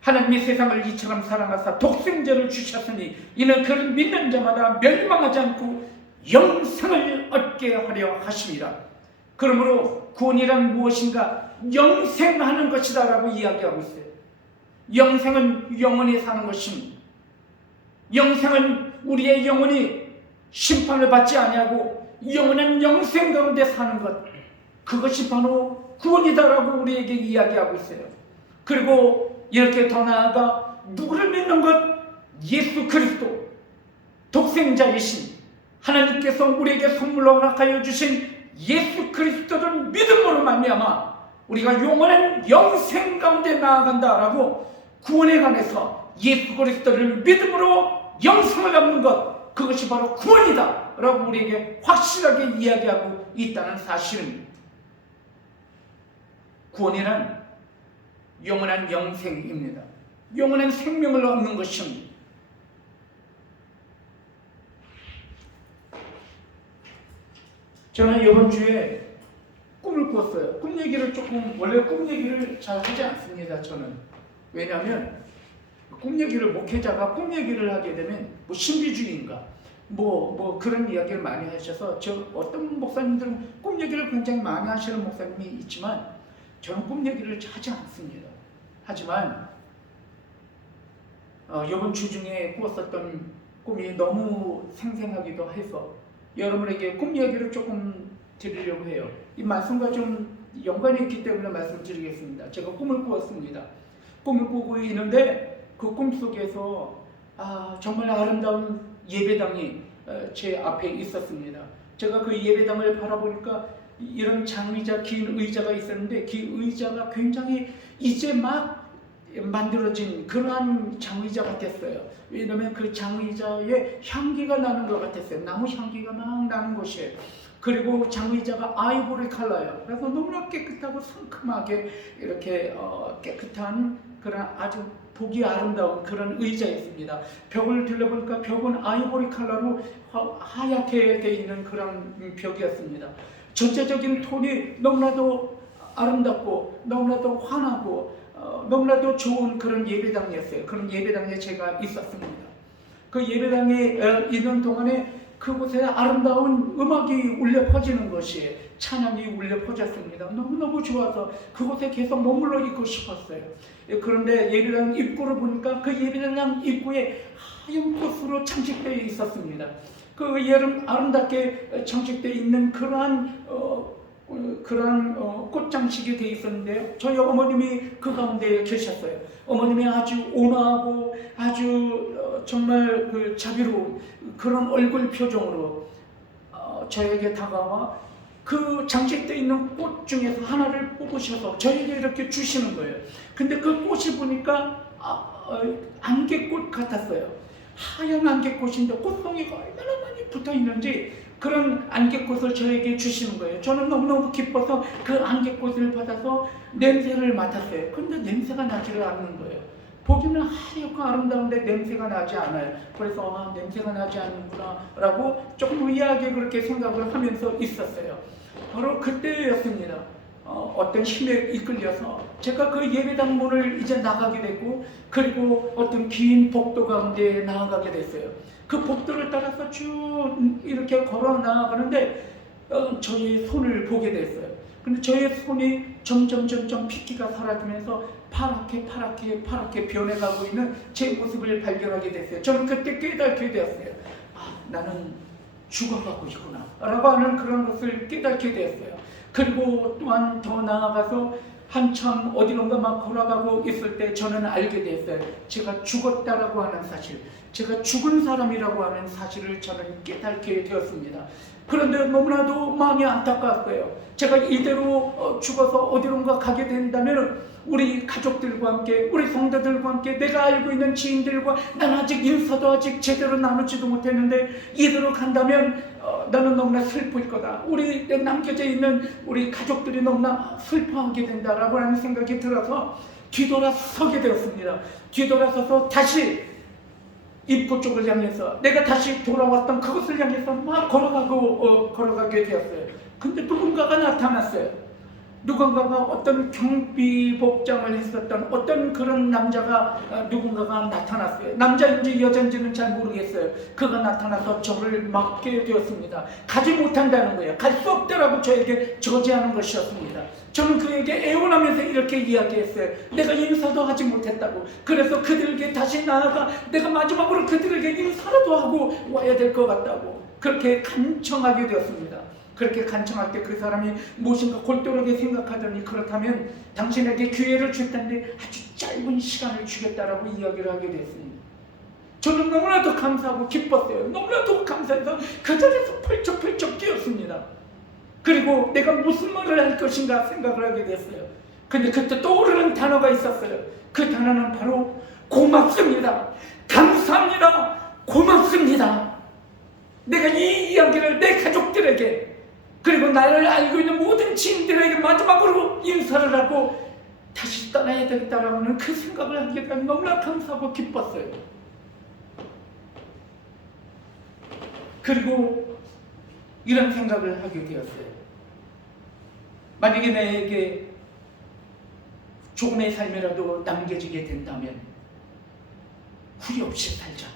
하나님이 세상을 이처럼 사랑하사 독생자를 주셨으니 이는 그를 믿는 자마다 멸망하지 않고 영생을 얻게 하려 하심이라. 그러므로 구원이란 무엇인가? 영생하는 것이다 라고 이야기하고 있어요. 영생은 영원히 사는 것입니다. 영생은 우리의 영혼이 심판을 받지 아니하고 영원한 영생 가운데 사는 것, 그것이 바로 구원이다라고 우리에게 이야기하고 있어요. 그리고 이렇게 더 나아가 누구를 믿는 것? 예수 그리스도 독생자이신 하나님께서 우리에게 선물로 허락하여 주신 예수 그리스도를 믿음으로 말미암아 우리가 영원한 영생 가운데 나아간다라고 구원에 관해서 예수 그리스도를 믿음으로 영생을 얻는 것, 그것이 바로 구원이다 라고 우리에게 확실하게 이야기하고 있다는 사실입니다. 구원이란 영원한 영생입니다. 영원한 생명을 얻는 것입니다. 저는 이번 주에 꿈을 꿨어요. 꿈 얘기를 원래 꿈 얘기를 잘 하지 않습니다. 저는. 왜냐하면 꿈 얘기를, 목회자가 꿈 얘기를 하게 되면 뭐 신비주의인가 뭐 그런 이야기를 많이 하셔서, 어떤 목사님들은 꿈 얘기를 굉장히 많이 하시는 목사님이 있지만 저는 꿈 얘기를 하지 않습니다. 하지만 이번 주 중에 꾸었었던 꿈이 너무 생생하기도 해서 여러분에게 꿈 얘기를 조금 드리려고 해요. 이 말씀과 좀 연관이 있기 때문에 말씀드리겠습니다. 제가 꿈을 꾸었습니다. 꿈을 꾸고 있는데 그 꿈속에서 정말 아름다운 예배당이 제 앞에 있었습니다. 제가 그 예배당을 바라보니까 이런 장의자, 긴 의자가 있었는데 그 의자가 굉장히 이제 막 만들어진 그러한 장의자 같았어요. 왜냐하면 그 장의자에 향기가 나는 것 같았어요. 나무 향기가 막 나는 것이에요. 그리고 장의자가 아이보리 컬러예요. 그래서 너무나 깨끗하고 상큼하게 이렇게 깨끗한 그런 아주 보기 아름다운 그런 의자였습니다. 벽을 둘러보니까 벽은 아이보리 컬러로 하얗게 되어 있는 그런 벽이었습니다. 전체적인 톤이 너무나도 아름답고 너무나도 환하고 너무나도 좋은 그런 예배당이었어요. 그런 예배당에 제가 있었습니다. 그 예배당에 있는 동안에 그곳에 아름다운 음악이 울려 퍼지는 것이 찬양이 울려 퍼졌습니다. 너무너무 좋아서 그곳에 계속 머물러 있고 싶었어요. 그런데 예배당 입구를 보니까 그 예배당 입구에 하얀 꽃으로 장식되어 있었습니다. 그 여름 아름답게 장식되어 있는 그러한 꽃장식이 되어 있었는데요. 저희 어머님이 그 가운데 계셨어요. 어머님이 아주 온화하고 아주 정말 그 자비로운 그런 얼굴 표정으로 저에게 다가와 그 장식되어 있는 꽃 중에서 하나를 뽑으셔서 저에게 이렇게 주시는 거예요. 근데 그 꽃이 보니까 안개꽃 같았어요. 하얀 안개꽃인데 꽃송이가 얼마나 많이 붙어 있는지 그런 안개꽃을 저에게 주시는 거예요. 저는 너무너무 기뻐서 그 안개꽃을 받아서 냄새를 맡았어요. 그런데 냄새가 나지를 않는 거예요. 보기는 하얗고 아름다운데 냄새가 나지 않아요. 그래서 냄새가 나지 않는구나 라고 조금 의아하게 그렇게 생각을 하면서 있었어요. 바로 그때였습니다. 어떤 힘에 이끌려서 제가 그 예배당 문을 이제 나가게 됐고, 그리고 어떤 긴 복도 가운데 나아가게 됐어요. 그 복도를 따라서 쭉 이렇게 걸어 나아가는데 저의 손을 보게 됐어요. 근데 저의 손이 점점 핏기가 사라지면서 파랗게 변해가고 있는 제 모습을 발견하게 됐어요. 저는 그때 깨닫게 되었어요. 나는 죽어가고 있구나 라고 하는 그런 것을 깨닫게 되었어요. 그리고 또한 더 나아가서 한참 어디론가 막 걸어가고 있을 때 저는 알게 됐어요. 제가 죽었다라고 하는 사실, 제가 죽은 사람이라고 하는 사실을 저는 깨닫게 되었습니다. 그런데 너무나도 마음이 안타까웠어요. 제가 이대로 죽어서 어디론가 가게 된다면 우리 가족들과 함께, 우리 성도들과 함께, 내가 알고 있는 지인들과 난 아직 인사도 아직 제대로 나누지도 못했는데 이대로 간다면 나는 너무나 슬플 거다. 우리 남겨져 있는 우리 가족들이 너무나 슬퍼하게 된다라고 하는 생각이 들어서 뒤돌아서게 되었습니다. 뒤돌아서서 다시 입구 쪽을 향해서 내가 다시 돌아왔던 그것을 향해서 막 걸어가게 되었어요. 근데 누군가가 나타났어요. 누군가가 어떤 경비 복장을 했었던 어떤 그런 남자가 누군가가 나타났어요. 남자인지 여자인지는 잘 모르겠어요. 그가 나타나서 저를 막게 되었습니다. 가지 못한다는 거예요. 갈 수 없다라고 저에게 저지하는 것이었습니다. 저는 그에게 애원하면서 이렇게 이야기했어요. 내가 인사도 하지 못했다고. 그래서 그들에게 다시 나아가 내가 마지막으로 그들에게 인사라도 하고 와야 될 것 같다고 그렇게 간청하게 되었습니다. 그렇게 간청할 때 그 사람이 무엇인가 골똘하게 생각하더니 그렇다면 당신에게 기회를 줄 텐데 아주 짧은 시간을 주겠다라고 이야기를 하게 됐습니다. 저는 너무나도 감사하고 기뻤어요. 너무나도 감사해서 그 자리에서 펄쩍펄쩍 뛰었습니다. 그리고 내가 무슨 말을 할 것인가 생각을 하게 됐어요. 근데 그때 떠오르는 단어가 있었어요. 그 단어는 바로 고맙습니다. 감사합니다. 고맙습니다. 내가 이 이야기를 내 가족들에게 그리고 나를 알고 있는 모든 지인들에게 마지막으로 인사를 하고 다시 떠나야 되겠다라는 그 생각을 하게 되면 너무나 감사하고 기뻤어요. 그리고 이런 생각을 하게 되었어요. 만약에 나에게 조금의 삶이라도 남겨지게 된다면 후회 없이 살자.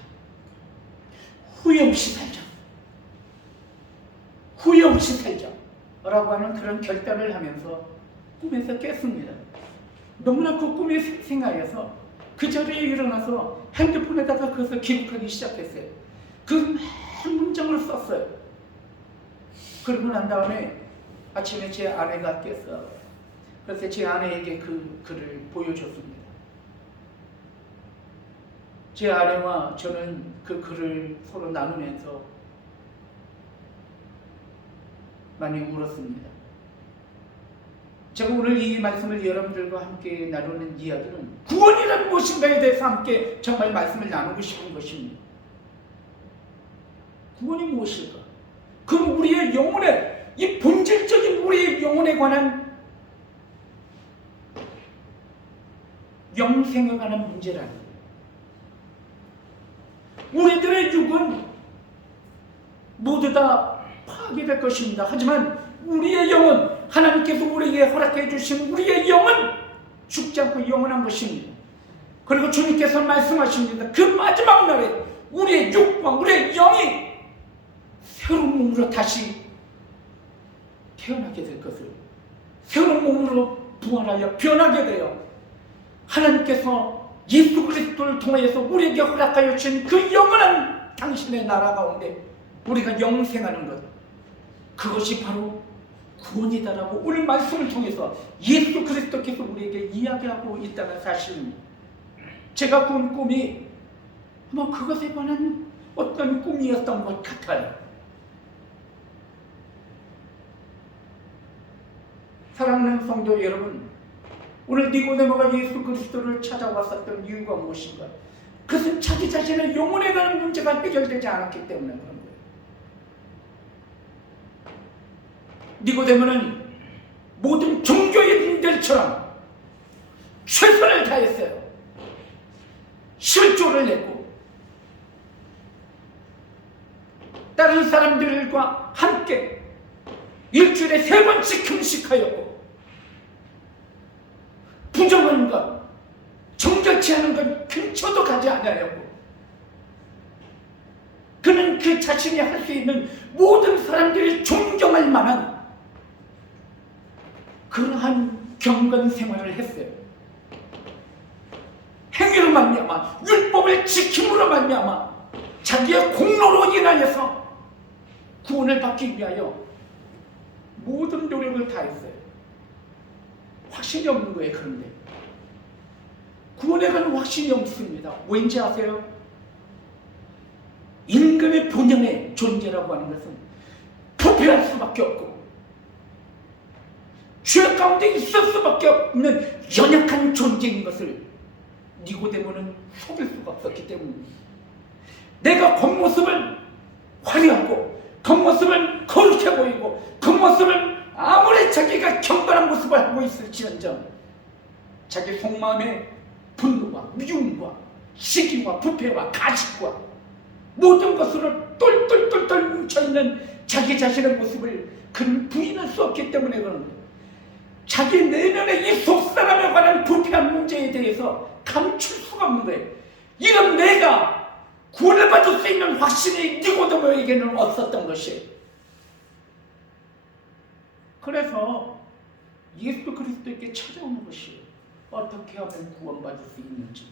후회 없이 살자. 후회 없이 살자 라고 하는 그런 결단을 하면서 꿈에서 깼습니다. 너무나 그 꿈이 생생하여서 그 자리에 일어나서 핸드폰에다가 그것을 기록하기 시작했어요. 그 한 문장을 썼어요. 그러고 난 다음에 아침에 제 아내가 깼어요. 그래서 제 아내에게 그 글을 보여줬습니다. 제 아내와 저는 그 글을 서로 나누면서 많이 울었습니다. 제가 오늘 이 말씀을 여러분들과 함께 나누는 이야기는 구원이란 무엇인가에 대해서 함께 정말 말씀을 나누고 싶은 것입니다. 구원이 무엇일까? 그 우리의 영혼에, 이 본질적인 우리의 영혼에 관한 영생에 관한 문제라는 거예요. 우리들의 육은 모두 다 파괴될 것입니다. 하지만 우리의 영은 하나님께서 우리에게 허락해 주신 우리의 영은 죽지 않고 영원한 것입니다. 그리고 주님께서 말씀하십니다. 그 마지막 날에 우리의 육과 우리의 영이 새로운 몸으로 다시 태어나게 될 것을, 새로운 몸으로 부활하여 변하게 되어 하나님께서 예수 그리스도를 통하여서 우리에게 허락하여 주신 그 영원한 당신의 나라 가운데 우리가 영생하는 것, 그것이 바로 구원이다라고 오늘 말씀을 통해서 예수 그리스도께서 우리에게 이야기하고 있다는 사실입니다. 제가 꾼 꿈이 그것에 관한 어떤 꿈이었던 것 같아요. 사랑하는 성도 여러분, 오늘 니고데모가 예수 그리스도를 찾아왔었던 이유가 무엇인가? 그것은 자기 자신의 영혼에 관한 문제가 해결되지 않았기 때문에 그런 거예요. 니고데모는 모든 종교의 분들처럼 최선을 다했어요. 실조를 냈고 다른 사람들과 함께 일주일에 3번씩 금식하였고 부정한 것, 정결치 않은 것 근처도 가지 않았고 그는 그 자신이 할 수 있는 모든 사람들이 존경할 만한 그러한 경건 생활을 했어요. 행위로 말미암아, 율법을 지킴으로 말미암아 자기의 공로로 인하여서 구원을 받기 위하여 모든 노력을 다했어요. 확신이 없는 거예요. 그런데 구원에 관한 확신이 없습니다. 왠지 아세요? 인간의 본연의 존재라고 하는 것은 부패할 수밖에 없고 죄 가운데 있을 수밖에 없는 연약한 존재인 것을 니고데모는 속일 수가 없었기 때문입니다. 내가 겉모습은 화려하고 겉모습은 거룩해 보이고 겉모습은 아무리 자기가 경건한 모습을 하고 있을지언정 자기 속마음에 분노와 미움과 시기와 부패와 가식과 모든 것으로 똘똘똘똘 뭉쳐있는 자기 자신의 모습을 그는 부인할 수 없기 때문에 그런 거예요. 자기 내면의 이 속사람에 관한 부패한 문제에 대해서 감출 수가 없는 거예요. 이런 내가 구원을 받을 수 있는 확신이 니고데모에게는 없었던 것이에요. 그래서 예수 그리스도에게 찾아오는 것이에요. 어떻게 하면 구원받을 수 있는지.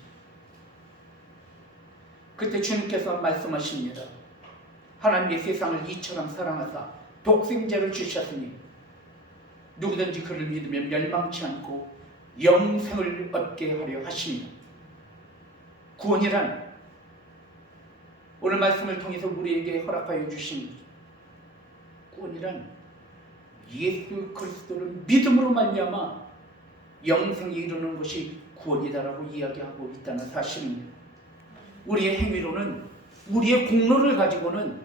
그때 주님께서 말씀하십니다. 하나님의 세상을 이처럼 사랑하사 독생자를 주셨으니 누구든지 그를 믿으면 멸망치 않고 영생을 얻게 하려 하십니다. 구원이란 오늘 말씀을 통해서 우리에게 허락하여 주신 구원이란 예수 그리스도를 믿음으로 말미암아 영생에 이르는 것이 구원이다라고 이야기하고 있다는 사실입니다. 우리의 행위로는, 우리의 공로를 가지고는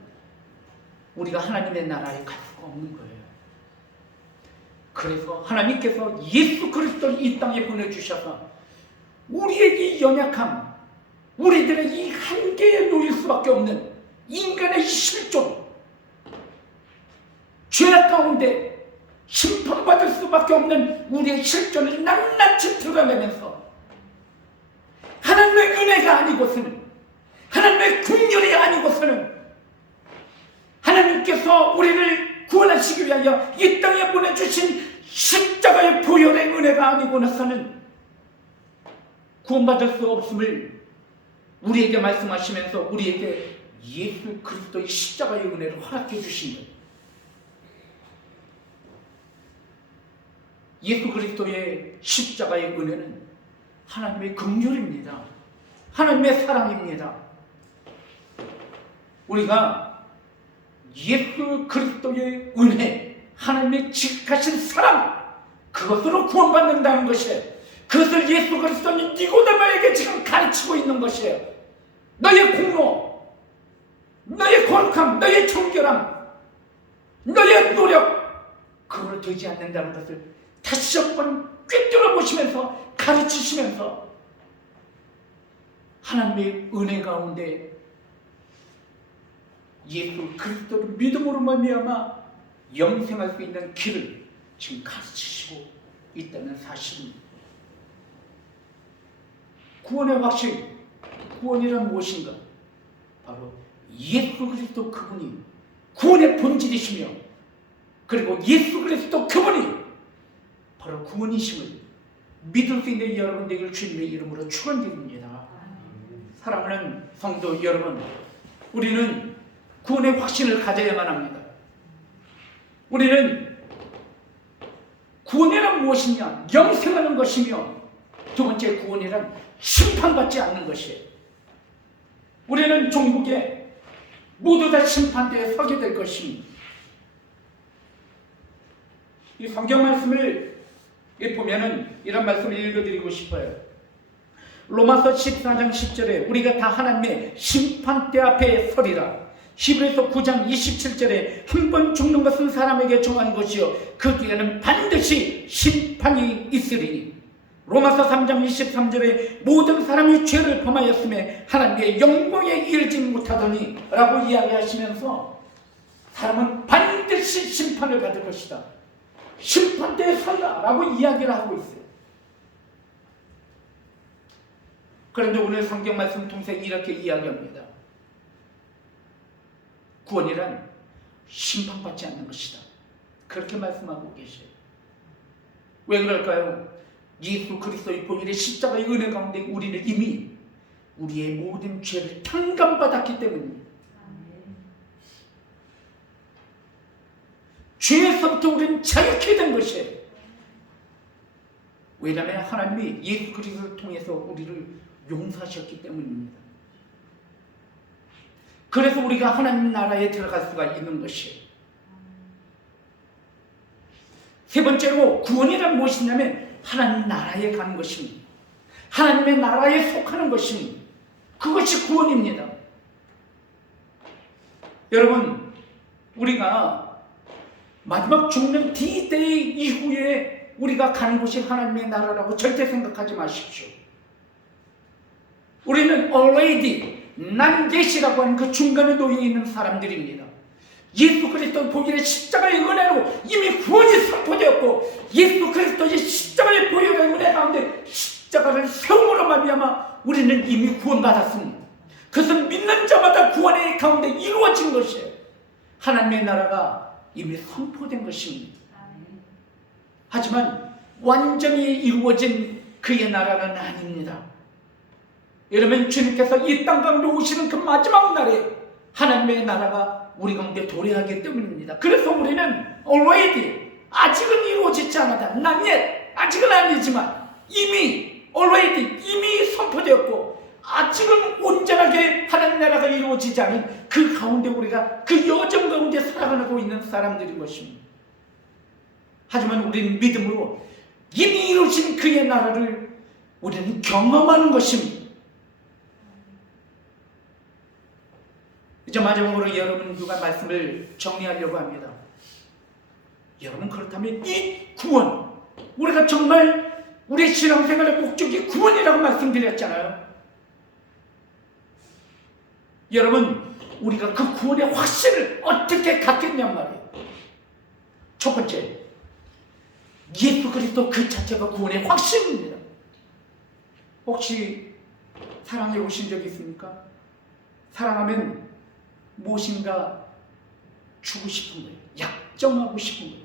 우리가 하나님의 나라에 갈 수가 없는 거예요. 그래서 하나님께서 예수 그리스도를 이 땅에 보내주셔서 우리의 이 연약함, 우리들의 이 한계에 놓일 수밖에 없는 인간의 실존, 죄악 가운데 심판받을 수밖에 없는 우리의 실존을 낱낱이 드러내면서 하나님의 은혜가 아니고서는, 하나님의 긍휼이 아니고서는 하나님께서 우리를 구원하시기 위하여 이 땅에 보내주신 십자가의 보혈의 은혜가 아니고서는 구원받을 수 없음을 우리에게 말씀하시면서 우리에게 예수 그리스도의 십자가의 은혜를 허락해 주신 거예요. 예수 그리스도의 십자가의 은혜는 하나님의 긍휼입니다. 하나님의 사랑입니다. 우리가 예수 그리스도의 은혜, 하나님의 지극하신 사랑, 그것으로 구원받는다는 것이에요. 그것을 예수 그리스도는 니고데모에게 지금 가르치고 있는 것이에요. 너의 공로, 너의 거룩함, 너의 청결함, 너의 노력, 그거로 되지 않는다는 것을 다시 한번 꿰뚫어 보시면서 가르치시면서 하나님의 은혜 가운데 예수 그리스도를 믿음으로 말미암아 영생할 수 있는 길을 지금 가르치시고 있다는 사실입니다. 구원의 확신, 구원이란 무엇인가? 바로 예수 그리스도 그분이 구원의 본질이시며 그리고 예수 그리스도 그분이 바로 구원이심을 믿을 수 있는 여러분 되길 주님의 이름으로 축원드립니다. 사랑하는 성도 여러분, 우리는 구원의 확신을 가져야만 합니다. 우리는 구원이란 무엇이냐? 영생하는 것이며 두 번째 구원이란 심판받지 않는 것이에요. 우리는 종국에 모두 다 심판대에 서게 될 것입니다. 이 성경 말씀을 보면은 이런 말씀을 읽어드리고 싶어요. 로마서 14장 10절에 우리가 다 하나님의 심판대 앞에 서리라. 히브리서 9장 27절에 한 번 죽는 것은 사람에게 정한 것이요 그 뒤에는 반드시 심판이 있으리니. 로마서 3장 23절에 모든 사람이 죄를 범하였음에 하나님의 영광에 이르지 못하더니 라고 이야기하시면서 사람은 반드시 심판을 받을 것이다, 심판대에 선다 라고 이야기를 하고 있어요. 그런데 오늘 성경 말씀 통해서 이렇게 이야기합니다. 구원이란 심판받지 않는 것이다, 그렇게 말씀하고 계셔요. 왜 그럴까요? 예수 그리스도의 보혈의 십자가의 은혜 가운데 우리는 이미 우리의 모든 죄를 탕감받았기 때문입니다. 죄에서부터 우리는 자유케 된 것이에요. 왜냐하면 하나님이 예수 그리스도를 통해서 우리를 용서하셨기 때문입니다. 그래서 우리가 하나님 나라에 들어갈 수가 있는 것이에요. 세 번째로 구원이란 무엇이냐면 하나님 나라에 가는 것입니다. 하나님의 나라에 속하는 것입니다. 그것이 구원입니다. 여러분, 우리가 마지막 죽는 D-Day 이후에 우리가 가는 곳이 하나님의 나라라고 절대 생각하지 마십시오. 우리는 already 난 예시라고 하는 그 중간에 놓여 있는 사람들입니다. 예수 그리스도 보혈의 십자가의 은혜로 이미 구원이 선포되었고 예수 그리스도의 십자가의 보혈의 은혜 가운데 십자가를 세움으로 말미암아 우리는 이미 구원받았습니다. 그것은 믿는 자마다 구원의 가운데 이루어진 것이에요. 하나님의 나라가 이미 선포된 것입니다. 하지만 완전히 이루어진 그의 나라는 아닙니다. 여러분, 주님께서 이 땅 가운데 오시는 그 마지막 날에 하나님의 나라가 우리 가운데 도래하기 때문입니다. 그래서 우리는 already 아직은 이루어지지 않았다, not yet, 아직은 아니지만 이미 already 이미 선포되었고 아직은 온전하게 하나님 나라가 이루어지지 않은 그 가운데 우리가 그 여정 가운데 살아가고 있는 사람들인 것입니다. 하지만 우리는 믿음으로 이미 이루어진 그의 나라를 우리는 경험하는 것입니다. 이제 마지막으로 여러분과 말씀을 정리하려고 합니다. 여러분, 그렇다면 이 구원, 우리가 정말 우리 신앙생활의 목적이 구원이라고 말씀드렸잖아요. 여러분, 우리가 그 구원의 확신을 어떻게 갖겠냔 말이에요. 첫 번째, 예수 그리스도 그 자체가 구원의 확신입니다. 혹시 사랑해 오신 적 있습니까? 사랑하면 무엇인가 주고 싶은 거예요. 약정하고 싶은 거예요.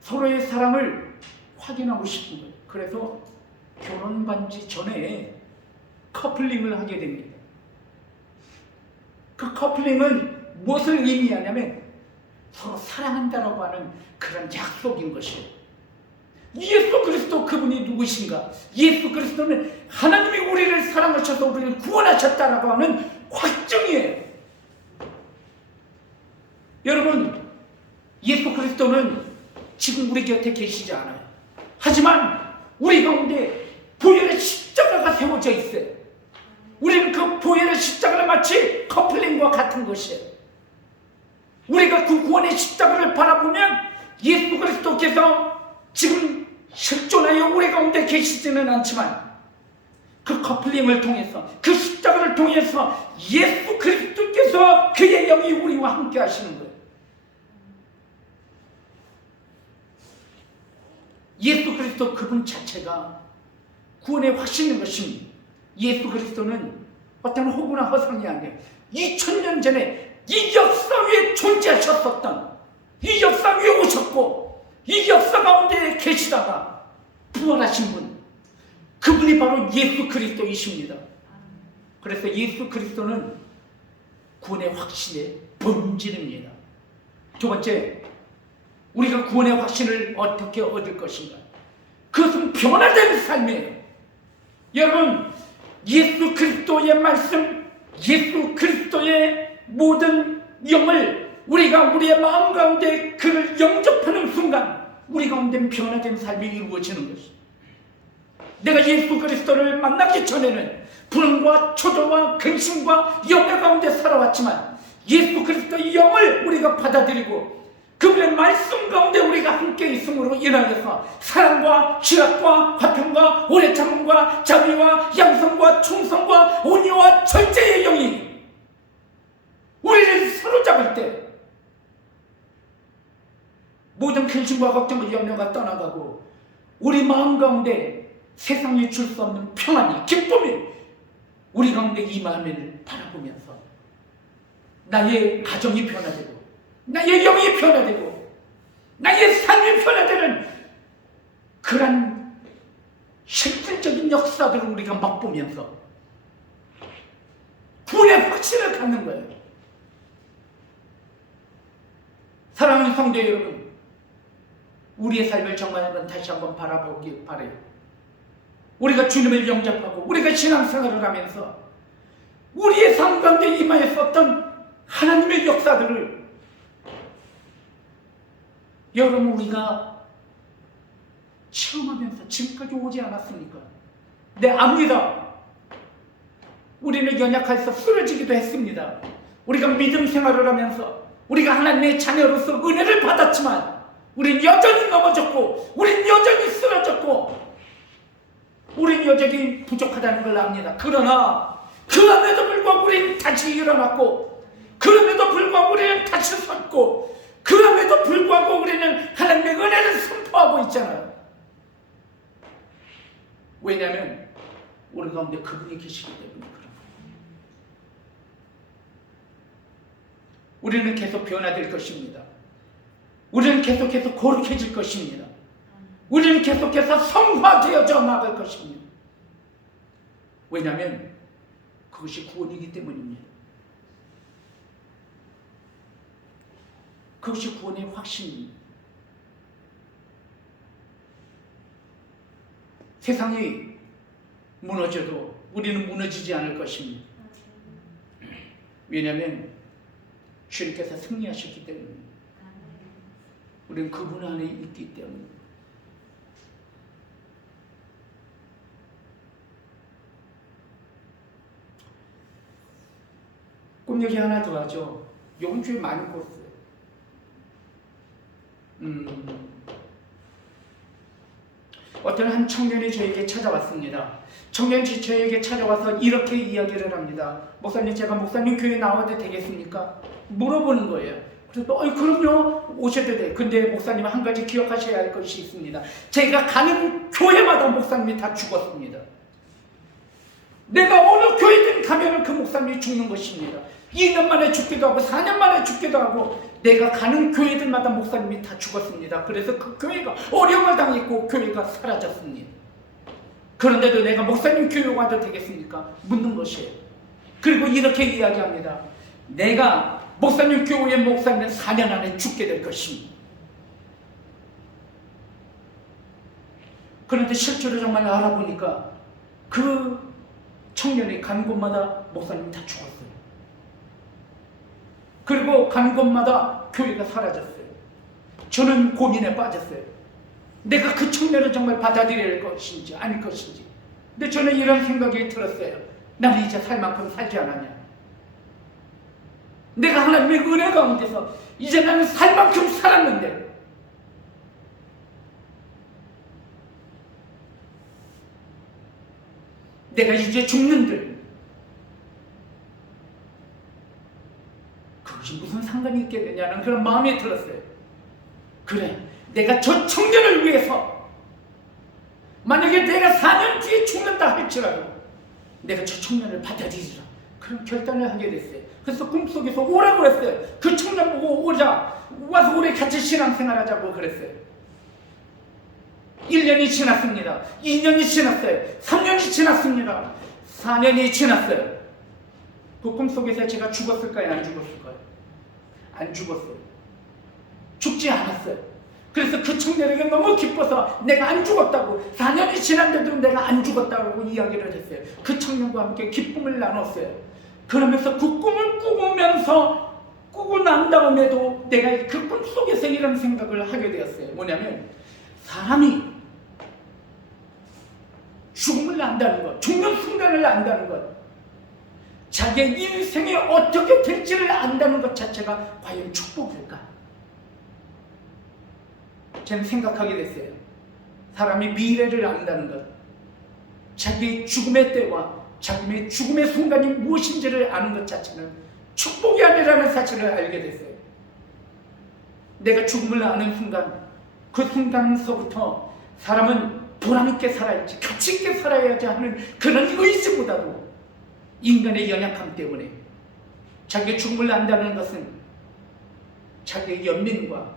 서로의 사랑을 확인하고 싶은 거예요. 그래서 결혼 반지 전에 커플링을 하게 됩니다. 그 커플링은 무엇을 의미하냐면 서로 사랑한다라고 하는 그런 약속인 것이에요. 예수 그리스도 그분이 누구신가? 예수 그리스도는 하나님이 우리를 사랑하셔서 우리를 구원하셨다라고 하는 확정이에요. 여러분, 예수 그리스도는 지금 우리 곁에 계시지 않아요. 하지만 우리 가운데 보혈의 십자가가 세워져 있어요. 우리는 그 보혈의 십자가를 마치 커플링과 같은 것이에요. 우리가 그 구원의 십자가를 바라보면 예수 그리스도께서 지금 실존하여 우리 가운데 계시지는 않지만 그 커플링을 통해서, 그 십자가를 통해서 예수 그리스도께서 그의 영이 우리와 함께 하시는 거예요. 예수 그리스도 그분 자체가 구원의 확신인 것입니다. 예수 그리스도는 어떤 허구나 허상이 아니에요. 2000년 전에 이 역사 위에 존재하셨었던, 이 역사 위에 오셨고 이 역사 가운데 계시다가 부활하신 분, 그분이 바로 예수 그리스도이십니다. 그래서 예수 그리스도는 구원의 확신의 본질입니다. 두 번째, 우리가 구원의 확신을 어떻게 얻을 것인가? 그것은 변화된 삶이에요. 여러분, 예수 그리스도의 말씀, 예수 그리스도의 모든 영을 우리가 우리의 마음 가운데 그를 영접하는 순간 우리 가운데 변화된 삶이 이루어지는 것입니다. 내가 예수 그리스도를 만나기 전에는 불안과 초조와 근심과 염려 가운데 살아왔지만 예수 그리스도의 영을 우리가 받아들이고 그분의 말씀 가운데 우리가 함께 있음으로 인하여서 사랑과 희락과 화평과 오래 참음과 자비와 양성과 충성과 온유와 절제의 영이 우리를 사로잡을 때 모든 근심과 걱정과 염려가 떠나가고 우리 마음 가운데 세상에 줄 수 없는 평안이, 기쁨이 우리 가운데 임함을 바라보면서 나의 가정이 변화되고 나의 영이 변화되고 나의 삶이 변화되는 그런 실질적인 역사들을 우리가 맛보면서 구원의 확신을 갖는 거예요. 사랑하는 성도 여러분, 우리의 삶을 정말 한번 다시 한번 바라보기 바라요. 우리가 주님을 영접하고 우리가 신앙생활을 하면서 우리의 삶 가운데 임하였었던 하나님의 역사들을 여러분 우리가 체험하면서 지금까지 오지 않았습니까? 네, 압니다. 우리는 연약해서 쓰러지기도 했습니다. 우리가 믿음 생활을 하면서 우리가 하나님의 자녀로서 은혜를 받았지만 우린 여전히 넘어졌고 우린 여전히 쓰러졌고 우린 여전히 부족하다는 걸 압니다. 그러나 그럼에도 불구하고 우리는 다시 일어났고 그럼에도 불구하고 우리는 다시 섰고 그럼에도 불구하고 우리는 하나님의 은혜를 선포하고 있잖아요. 왜냐하면 우리 가운데 그분이 계시기 때문에 그런 거예요. 우리는 계속 변화될 것입니다. 우리는 계속해서 거룩해질 것입니다. 우리는 계속해서 성화되어져 나갈 것입니다. 왜냐하면 그것이 구원이기 때문입니다. 그것이 구원의 확신입니다. 세상이 무너져도 우리는 무너지지 않을 것입니다. 왜냐하면 주님께서 승리하셨기 때문입니다. 우리는 그분 안에 있기 때문입니다. 꿈 얘기 하나 더 하죠. 요번 주에 많이 꿨어요. 어떤 한 청년이 저에게 찾아왔습니다. 청년이 저에게 찾아와서 이렇게 이야기를 합니다. 목사님, 제가 목사님 교회 나와도 되겠습니까? 물어보는 거예요. 그래서 그럼요, 오셔도 돼. 근데 목사님은 한 가지 기억하셔야 할 것이 있습니다. 제가 가는 교회마다 목사님이 다 죽었습니다. 내가 어느 교회든 가면 그 목사님이 죽는 것입니다. 2년 만에 죽기도 하고 4년 만에 죽기도 하고 내가 가는 교회들마다 목사님이 다 죽었습니다. 그래서 그 교회가 어려움을 당했고 교회가 사라졌습니다. 그런데도 내가 목사님 교회 와도 되겠습니까? 묻는 것이에요. 그리고 이렇게 이야기합니다. 내가 목사님 교회의 목사님은 4년 안에 죽게 될 것입니다. 그런데 실제로 정말 알아보니까 그 청년이 간 곳마다 목사님이 다 죽었어요. 그리고 간 곳마다 교회가 사라졌어요. 저는 고민에 빠졌어요. 내가 그 청년을 정말 받아들여야 할 것인지 아닐 것인지. 근데 저는 이런 생각이 들었어요. 나는 이제 살 만큼 살지 않았냐. 내가 하나님의 은혜 가운데서 이제 나는 살 만큼 살았는데 내가 이제 죽는들 그것이 무슨 상관이 있겠느냐는 그런 마음이 들었어요. 그래, 내가 저 청년을 위해서 만약에 내가 4년 뒤에 죽는다 할지라도 내가 저 청년을 받아들이라 그런 결단을 하게 됐어요. 그래서 꿈속에서 오라고 그랬어요. 그 청년 보고 오자, 와서 우리 같이 신앙생활하자고 그랬어요. 1년이 지났습니다. 2년이 지났어요. 3년이 지났습니다. 4년이 지났어요. 그 꿈속에서 제가 죽었을까요? 안 죽었을까요? 안 죽었어요. 죽지 않았어요. 그래서 그 청년에게 너무 기뻐서 내가 안 죽었다고, 4년이 지났는데도 내가 안 죽었다고 이야기를 했어요. 그 청년과 함께 기쁨을 나눴어요. 그러면서 그 꿈을 꾸고 난 다음에도 내가 그 꿈속에서 이런 생각을 하게 되었어요. 뭐냐면 사람이 죽음을 안다는 것, 죽는 순간을 안다는 것, 자기의 인생이 어떻게 될지를 안다는 것 자체가 과연 축복일까? 저는 생각하게 됐어요. 사람이 미래를 안다는 것, 자기의 죽음의 때와 자기의 죽음의 순간이 무엇인지를 아는 것 자체는 축복이 아니라는 사실을 알게 됐어요. 내가 죽음을 아는 순간, 그 순간서부터 사람은 보람있게 살아야지, 가치있게 살아야지 하는 그런 의지보다도 인간의 연약함 때문에 자기의 죽음을 안다는 것은 자기의 연민과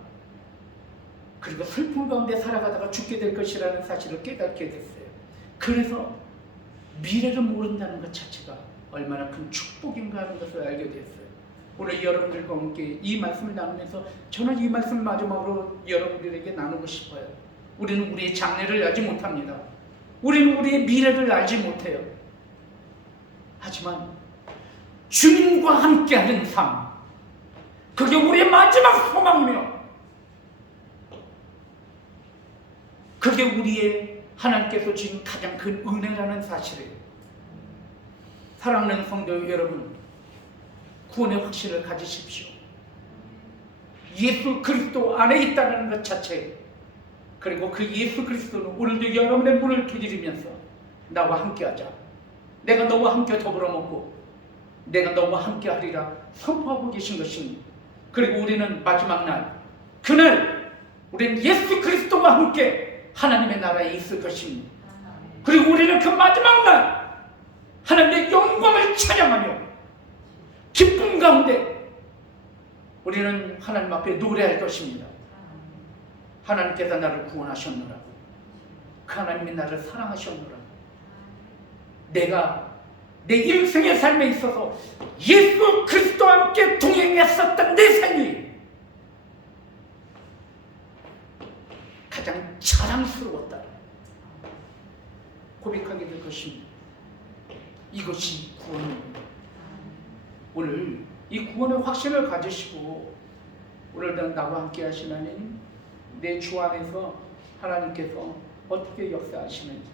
그리고 슬픔 가운데 살아가다가 죽게 될 것이라는 사실을 깨닫게 됐어요. 그래서 미래를 모른다는 것 자체가 얼마나 큰 축복인가 하는 것을 알게 됐어요. 오늘 여러분들과 함께 이 말씀을 나누면서 저는 이 말씀을 마지막으로 여러분들에게 나누고 싶어요. 우리는 우리의 장래를 알지 못합니다. 우리는 우리의 미래를 알지 못해요. 하지만 주님과 함께하는 삶, 그게 우리의 마지막 소망이며 그게 우리의 하나님께서 주신 가장 큰 은혜라는 사실이에요. 사랑하는 성도 여러분, 구원의 확신을 가지십시오. 예수 그리스도 안에 있다는 것 자체, 그리고 그 예수 그리스도는 오늘도 여러분의 문을 두드리면서 나와 함께하자, 내가 너와 함께 더불어 먹고 내가 너와 함께하리라 선포하고 계신 것입니다. 그리고 우리는 마지막 날, 그날 우리는 예수 그리스도와 함께 하나님의 나라에 있을 것입니다. 그리고 우리는 그 마지막 날 하나님의 영광을 찬양하며 기쁨 가운데 우리는 하나님 앞에 노래할 것입니다. 하나님께서 나를 구원하셨노라, 그 하나님이 나를 사랑하셨노라, 내가 내 인생의 삶에 있어서 예수 그리스도와 함께 동행했었던 내 삶이 가장 자랑스러웠다 고백하게 될 것입니다. 이것이 구원입니다. 오늘 이 구원의 확신을 가지시고 오늘도 나와 함께 하신 하나님, 내 주 안에서 하나님께서 어떻게 역사하시는지,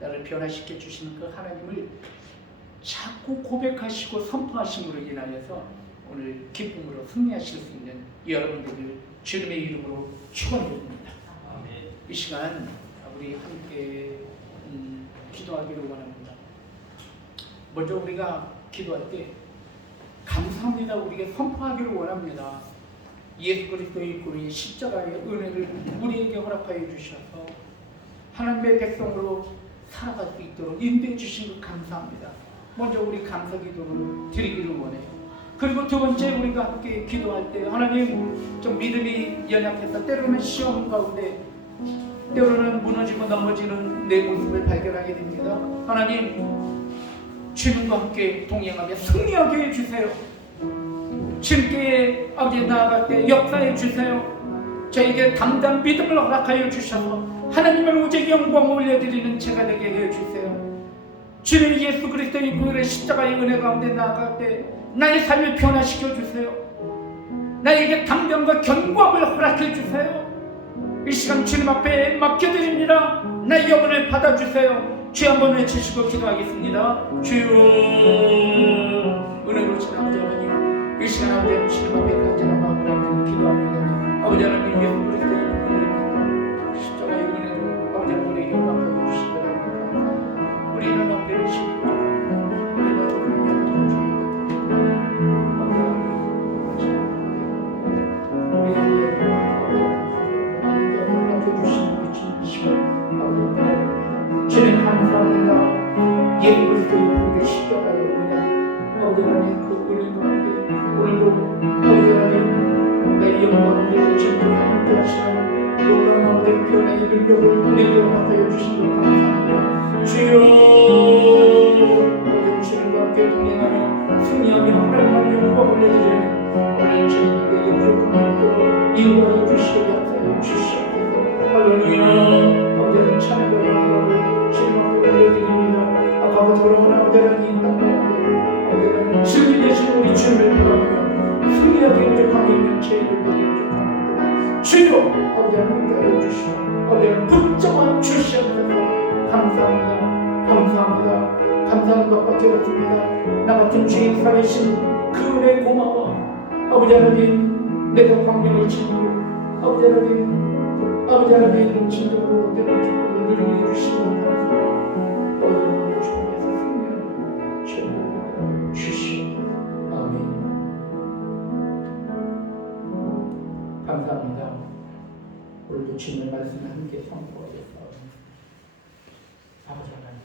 나를 변화시켜 주시는 그 하나님을 자꾸 고백하시고 선포하심으로 인하여서 오늘 기쁨으로 승리하실 수 있는 여러분들을 주님의 이름으로 축원드립니다. 이 시간 우리 함께 기도하기를 원합니다. 먼저 우리가 기도할 때 감사합니다 우리가 선포하기를 원합니다. 예수 그리스도의 그의 십자가의 은혜를 우리에게 허락하여 주셔서 하나님의 백성으로 살아갈 수 있도록 인도해 주신 것 감사합니다. 먼저 우리 감사 기도를 드리기를 원해요. 그리고 두 번째, 우리가 함께 기도할 때 하나님, 좀 믿음이 연약해서 때로는 시험 가운데, 때로는 무너지고 넘어지는 내 모습을 발견하게 됩니다. 하나님, 주님과 함께 동행하며 승리하게 해주세요. 주님께 아버지 나아갈 때 역사해 주세요. 저에게 담대한 믿음을 허락하여 주셔서 하나님을 오직 영광 올려드리는 제가 되게 해주세요. 주님 예수 그리스도의 그 십자가의 은혜 가운데 나아갈 때 나의 삶을 변화시켜 주세요. 나에게 담대함과 견고함을 허락해 주세요. 이 시간 주님 앞에 맡겨드립니다. 나의 영혼을 받아주세요. 주여 한번 외치시고 기도하겠습니다. 주여, 은혜로 지나가자 하나님, 이 시간 아버지 주님 앞에 간절한 마음으로 기도합니다. 아버지 하나님, 예수 그리스도의 은혜, 십자가의 은혜로 아버지 하나님의 영광을 주시기 바랍니다. 우리는 앞에를 십니다. 우리는 우리의 주님 감사합니다. 예수 그리스도의 그 십자가의 은혜, 아버지 하나님 그 은혜로 오늘도 아버지 하나님 내 영광을 지키고 함께 하시는 놀라운 아버지 변화의 능력을 내게 맡아 주시는 감사합니다. 주여 모든 주님과 함께 동행하며 승리하며 하나님의 영광을 내드리는 오늘 주님에게 부족함이 있도록 이루어 주시옵소서. 할렐루야. 아버지는 찬양과 영광을 주님께 올려드립니다. 아까부터 돌아온 아버지는 이 땅 가운데 아버지는 승리 되신 우리 주님을 바라보며 승리하게 부족함이 있는 저희들에게 부족함이 주여 아버지 하나님 주시오. 아버지는 붙잡아 주시옵소서. 감사합니다. 감사합니다. 감사하는 것밖에 없습니다. 나 같은 주인 살아계신 그 은혜 고마워. 아버지 하나님 내가 광명을 치고 아버지 하나님 진정으로 내가 기쁨을 누리게 해주시고 오늘 주님께서 승리하는 죄를 주시옵소서. 아멘. 감사합니다. 오늘도 주님의 말씀을 함께 선포하겠습니다. 아버지 하나님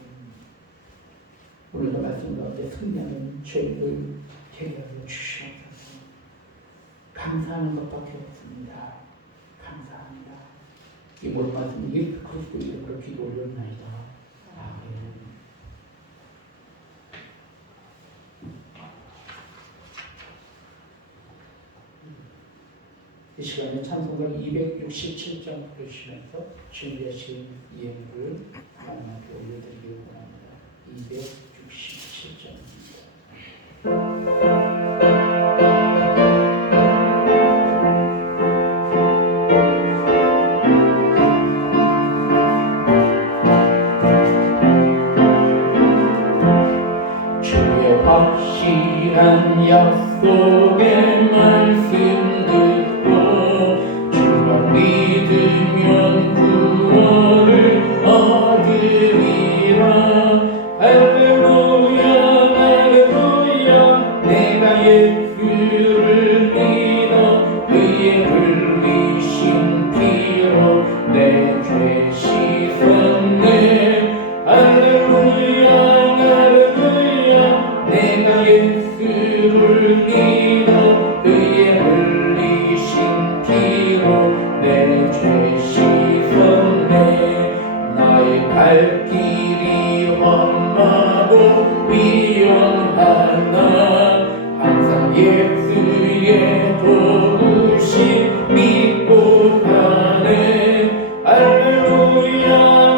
오늘도 말씀 가운데 승리하는 죄를 해결해 주시옵소서. 감사하는 것밖에 없습니다. 감사합니다. 이 모든 말씀 예수 그리스도 이름으로 기도 올렸나이다. 아멘. 이 시간에 찬송가 267장 부르시면서 준비하신 예물을 하나님께 올려드리기 원합니다. 267장입니다. 주의 확실한 약속의 말씀 듣고 주만 믿으면 구원을 얻으리라. 할렐루야 할렐루야. 내가 예수를 믿어 그의 흘리신 피로 내 죄 씻었네. 할렐루야 할렐루야. 내가 예수를 믿어 그의 흘리신 피로 내 죄 씻었네. 나의 갈 길이 험하고 위험하나 항상 예수의 도우심 믿고 가네. 할렐루야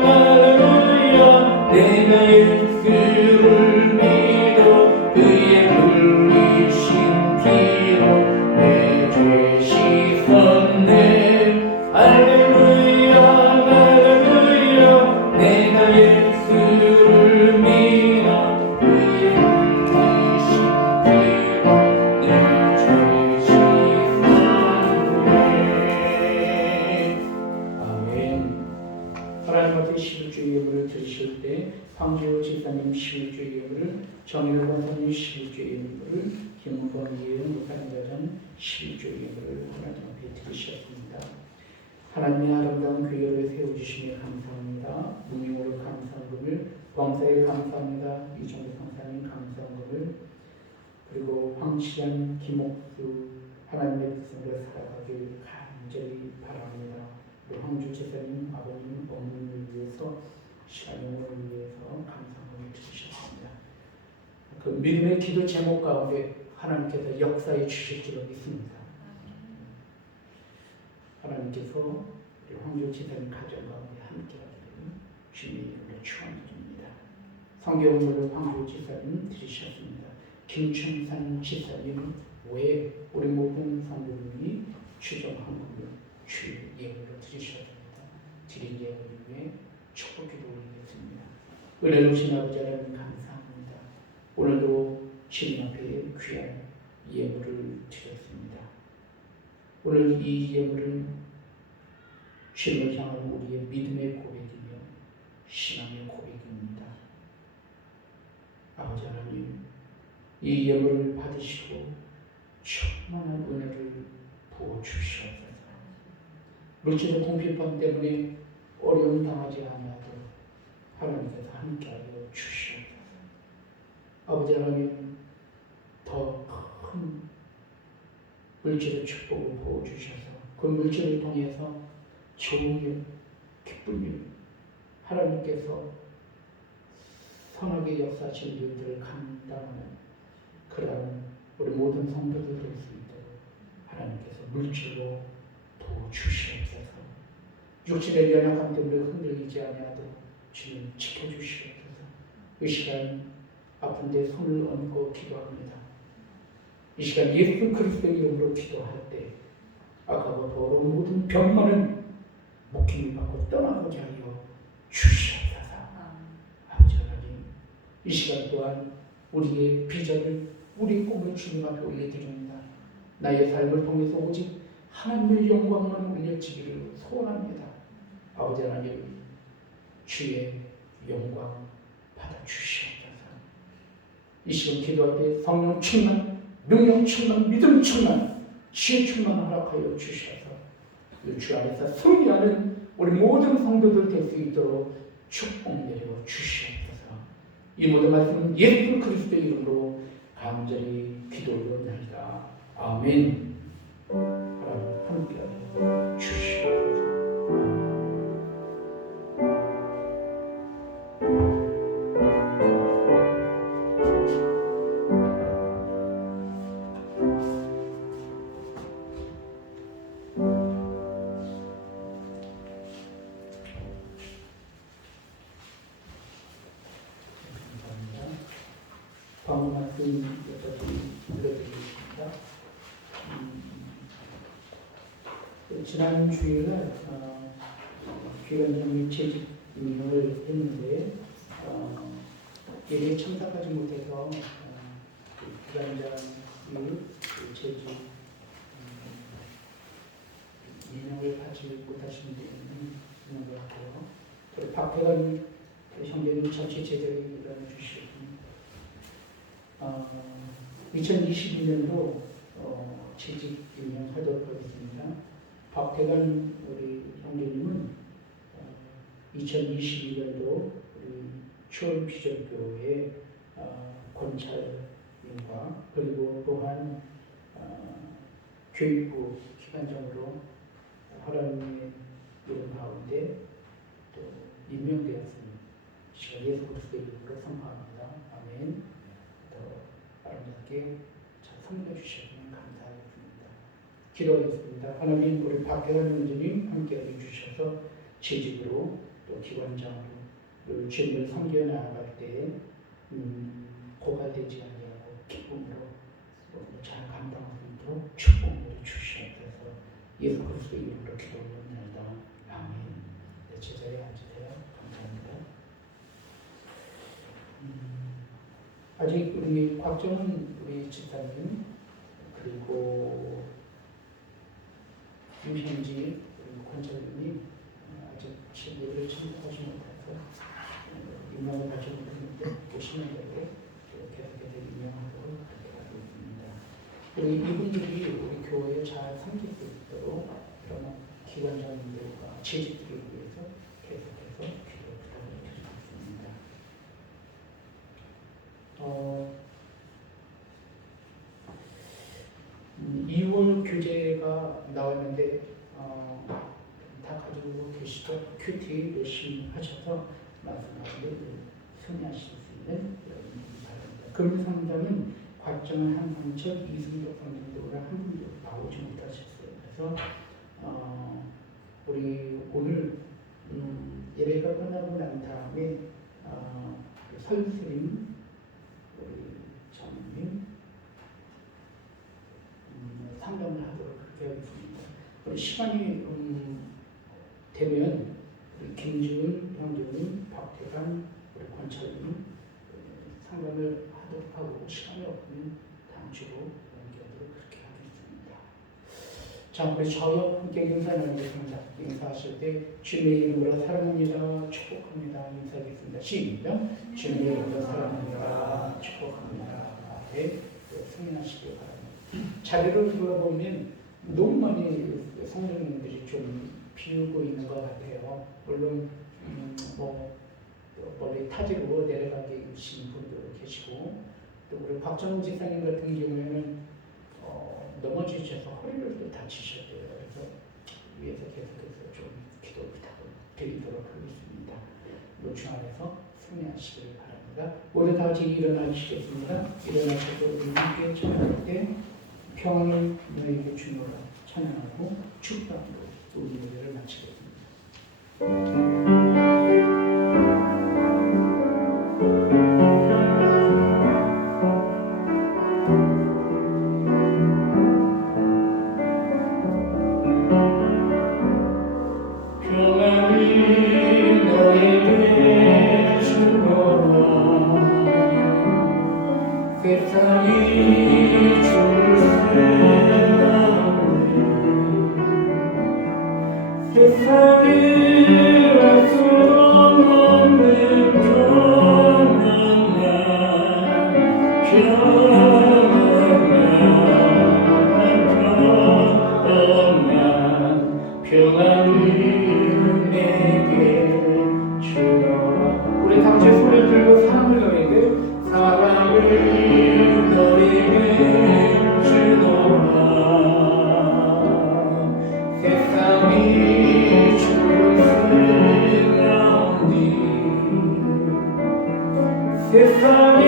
할렐루야. 내가 예수를 믿어 그의 흘리신 피로 내 죄 씻었네. 할렐루야 할렐루야. 내가 예수를 믿어 그의 흘리신 피로 내 죄 씻었네. 아멘. 하나님 앞에 11조 예물을 드리실 때 황재호 집사님 11조 예물을, 정인호 권사님 11조 예물을, 김문범 이혜영 목사님과는 11조 예물을 하나님 앞에 드리셨습니다. 하나님의 아름다운 교회를 세워주시며 감사합니다. 무명으로 감사금을, 범사에 감사합니다. 이정우 성사님 감사금을, 그리고 황시장, 김옥수 하나님의 뜻으로 살아가길 간절히 바랍니다. 황주 제사님 아버님 어머님을 위해서 시간 영혼을 위해서 감사함을 드리셨습니다. 그 믿음의 기도 제목 가운데 하나님께서 역사해 주실 줄 믿습니다. 하나님께서 우리 황주 제사님 가정 가운데 함께하기를 주님의 이름으로 축원드립니다. 성경으로 황주 제사님 드리셨습니다. 김춘산 제사님 외에 우리 모든 성도님이 추정함으로 주 예물로 드리셨습니다. 드린 예물 위에 축복기도 올리겠습니다. 은혜로우신 아버지 하나님 감사합니다. 오늘도 주님 앞에 귀한 예물을 드렸습니다. 오늘 이 예물은 주님을 향한 우리의 믿음의 고백이며 신앙의 고백입니다. 아버지 하나님, 이 예물을 받으시고 충만한 은혜를 부어주시옵소서. 물질의 공핍함 때문에 어려움 당하지 않아도 하나님께서 함께하여 주시옵소서. 아버지 하나님, 더 큰 물질의 축복을 부어주셔서 그 물질을 통해서 좋은 일, 기쁜 일, 하나님께서 선하게 역사하신 일들을 감당하는 그런 우리 모든 성도들 될 수 있도록 하나님께서 물질로 도와주시옵소서. 육신의 연약함 때문에 흔들리지 아니하도록 주님 지켜주시옵소서. 이 시간 아픈데 손을 얹고 기도합니다. 이 시간 예수 그리스도의 이름으로 기도할 때 악하고 더러운 모든 병만은 목힘을 받고 떠나고자 하여 주시옵소서. 아버지 하나님, 이 시간 또한 우리의 비전을, 우리 꿈을 주님 앞에 올려드립니다. 나의 삶을 통해서 오직 하나님의 영광만 올려지기를 소원합니다. 아버지 하나님, 주의 영광 받아주시옵소서. 이 시간 기도할 때 성령 충만, 능력 충만, 믿음 충만, 지혜 충만 허락하여 주셔서 주 안에서 승리하는 우리 모든 성도들 될 수 있도록 축복 내려 주시옵소서. 이 모든 말씀은 예수 그리스도의 이름으로 간절히 기도하옵나이다. 아멘. 하나님 함께하여 주시옵소서. 방금 말씀 여기까지 들려드리겠습니다. 지난 주일에 귀원장님 재직 임명을 했는데 예배에 참석하지 못해서 귀원장님 재직 임명을 받지 못하신 분이 있는 것 같고요. 우리 박태관 형제님 전체 제대로 일어나 주시고 2022년도 재직 임명하도록 하겠습니다. 박태관 우리 형제님은 2022년도 우리 추월 비전교회 권찰님과 그리고 또한 교육부 기관장으로 하나님의 이름 가운데 또 임명되었습니다. 예수 그리스도의 이름으로 선포합니다. 아멘. 더 아름답게 잘 섬겨 주시면 감사하겠습니다. 기도하겠습니다. 하나님, 우리 박태관 형제님 함께해 주셔서 재직으로 또 기관장으로 주님을 섬겨 나아갈 때 고갈되지 아니하고 기쁨으로 잘 감당할 수 있도록 축복을 주시옵소서. 예수 그리스도의 이름으로 기도합니다. 아멘. 네, 제자리에 앉으세요. 감사합니다. 아직 우리 곽정은 우리 집사님 그리고 유현지 권장님이 아직 예배를 참석하지 못해서 임명을 받지 못했는데 오시는 대로 계속해서 임명하도록 그렇게 하고 있습니다. 우리 이분들이 우리 교회에 잘 섬길 수 있도록 그런 기관장님들과 재직들을 위해서 계속해서 기도 부탁을 드리겠습니다. 2월 교재가 나왔는데 다 가지고 계시죠? 큐티 열심히 하셔서 말씀 가운데 승리하실 수 있는 바랍니다. 금상장은 곽정은 한상철 이승적 선생님도 오늘 한 분도 나오지 못하셨어요. 그래서 우리 오늘 예배가 끝나고 난 다음에 설스님 우리 장님 상담을 하도록 그렇게 하겠습니다. 우리 시간이 되면 우리 김지훈 형제님, 박태관, 우리 권철님 상담을 하도록 하고 시간이 없으면 다음 주로 연기하도록 그렇게 하겠습니다. 자, 우리 저녁 함께 인사 나누겠습니다. 인사하실 때 주님의 이름으로 사랑합니다, 축복합니다 인사하겠습니다. 시작. 주님의 이름으로 사랑합니다, 축복합니다. 앞에 승인하시기 바랍니다. 자리를 돌아보면 너무 많이 성도님들이 좀 비우고 있는 것 같아요. 물론 멀리 타지로 내려가 계신 분도 계시고 또 우리 박정우 지사님 같은 경우에는 넘어지셔서 허리를 또 다치셨대요. 그래서 위에서 계속해서 좀 기도 부탁을 드리도록 하겠습니다. 노충 안에서 승리하시길 바랍니다. 모두 다 같이 일어나시겠습니다. 일어나셔서 우리 함께 찬양할 때 평안을 너희에게 주노라 찬양하고 축복으로 우리 노래를 마치겠습니다. 평안이 너희에게 주노라 세상이 세상이 알 수 없는 평안을 내게 주노라. 우리 다 같이 손을 들고 사랑을 너에게 사랑을 너에게 주노라. 세상이 세상이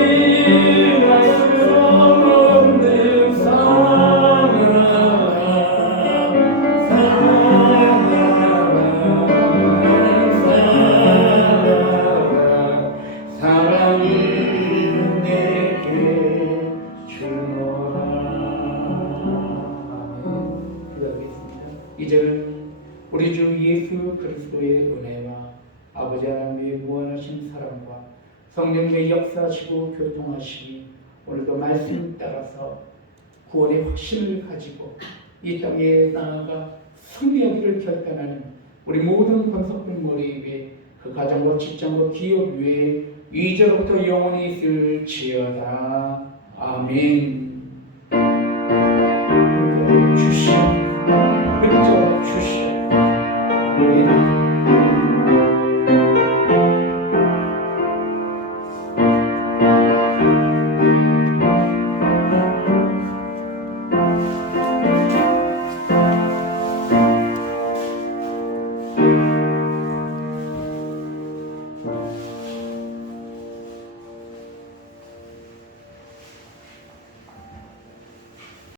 알 수 없는 사랑을 내게 주노라. 아멘. 기도하겠습니다. 이제는 우리 주 예수 그리스도의 은혜와 아버지 하나님의 무한하신 사랑과 성령의 역사하시고 교통하심이 오늘도 말씀 따라서 구원의 확신을 가지고 이 땅에 나아가 승리하기를 결단하는 우리 모든 권석분 머리 위에 그 가정과 직장과 기업 위에 이제로부터 영원히 있을지어다. 아멘.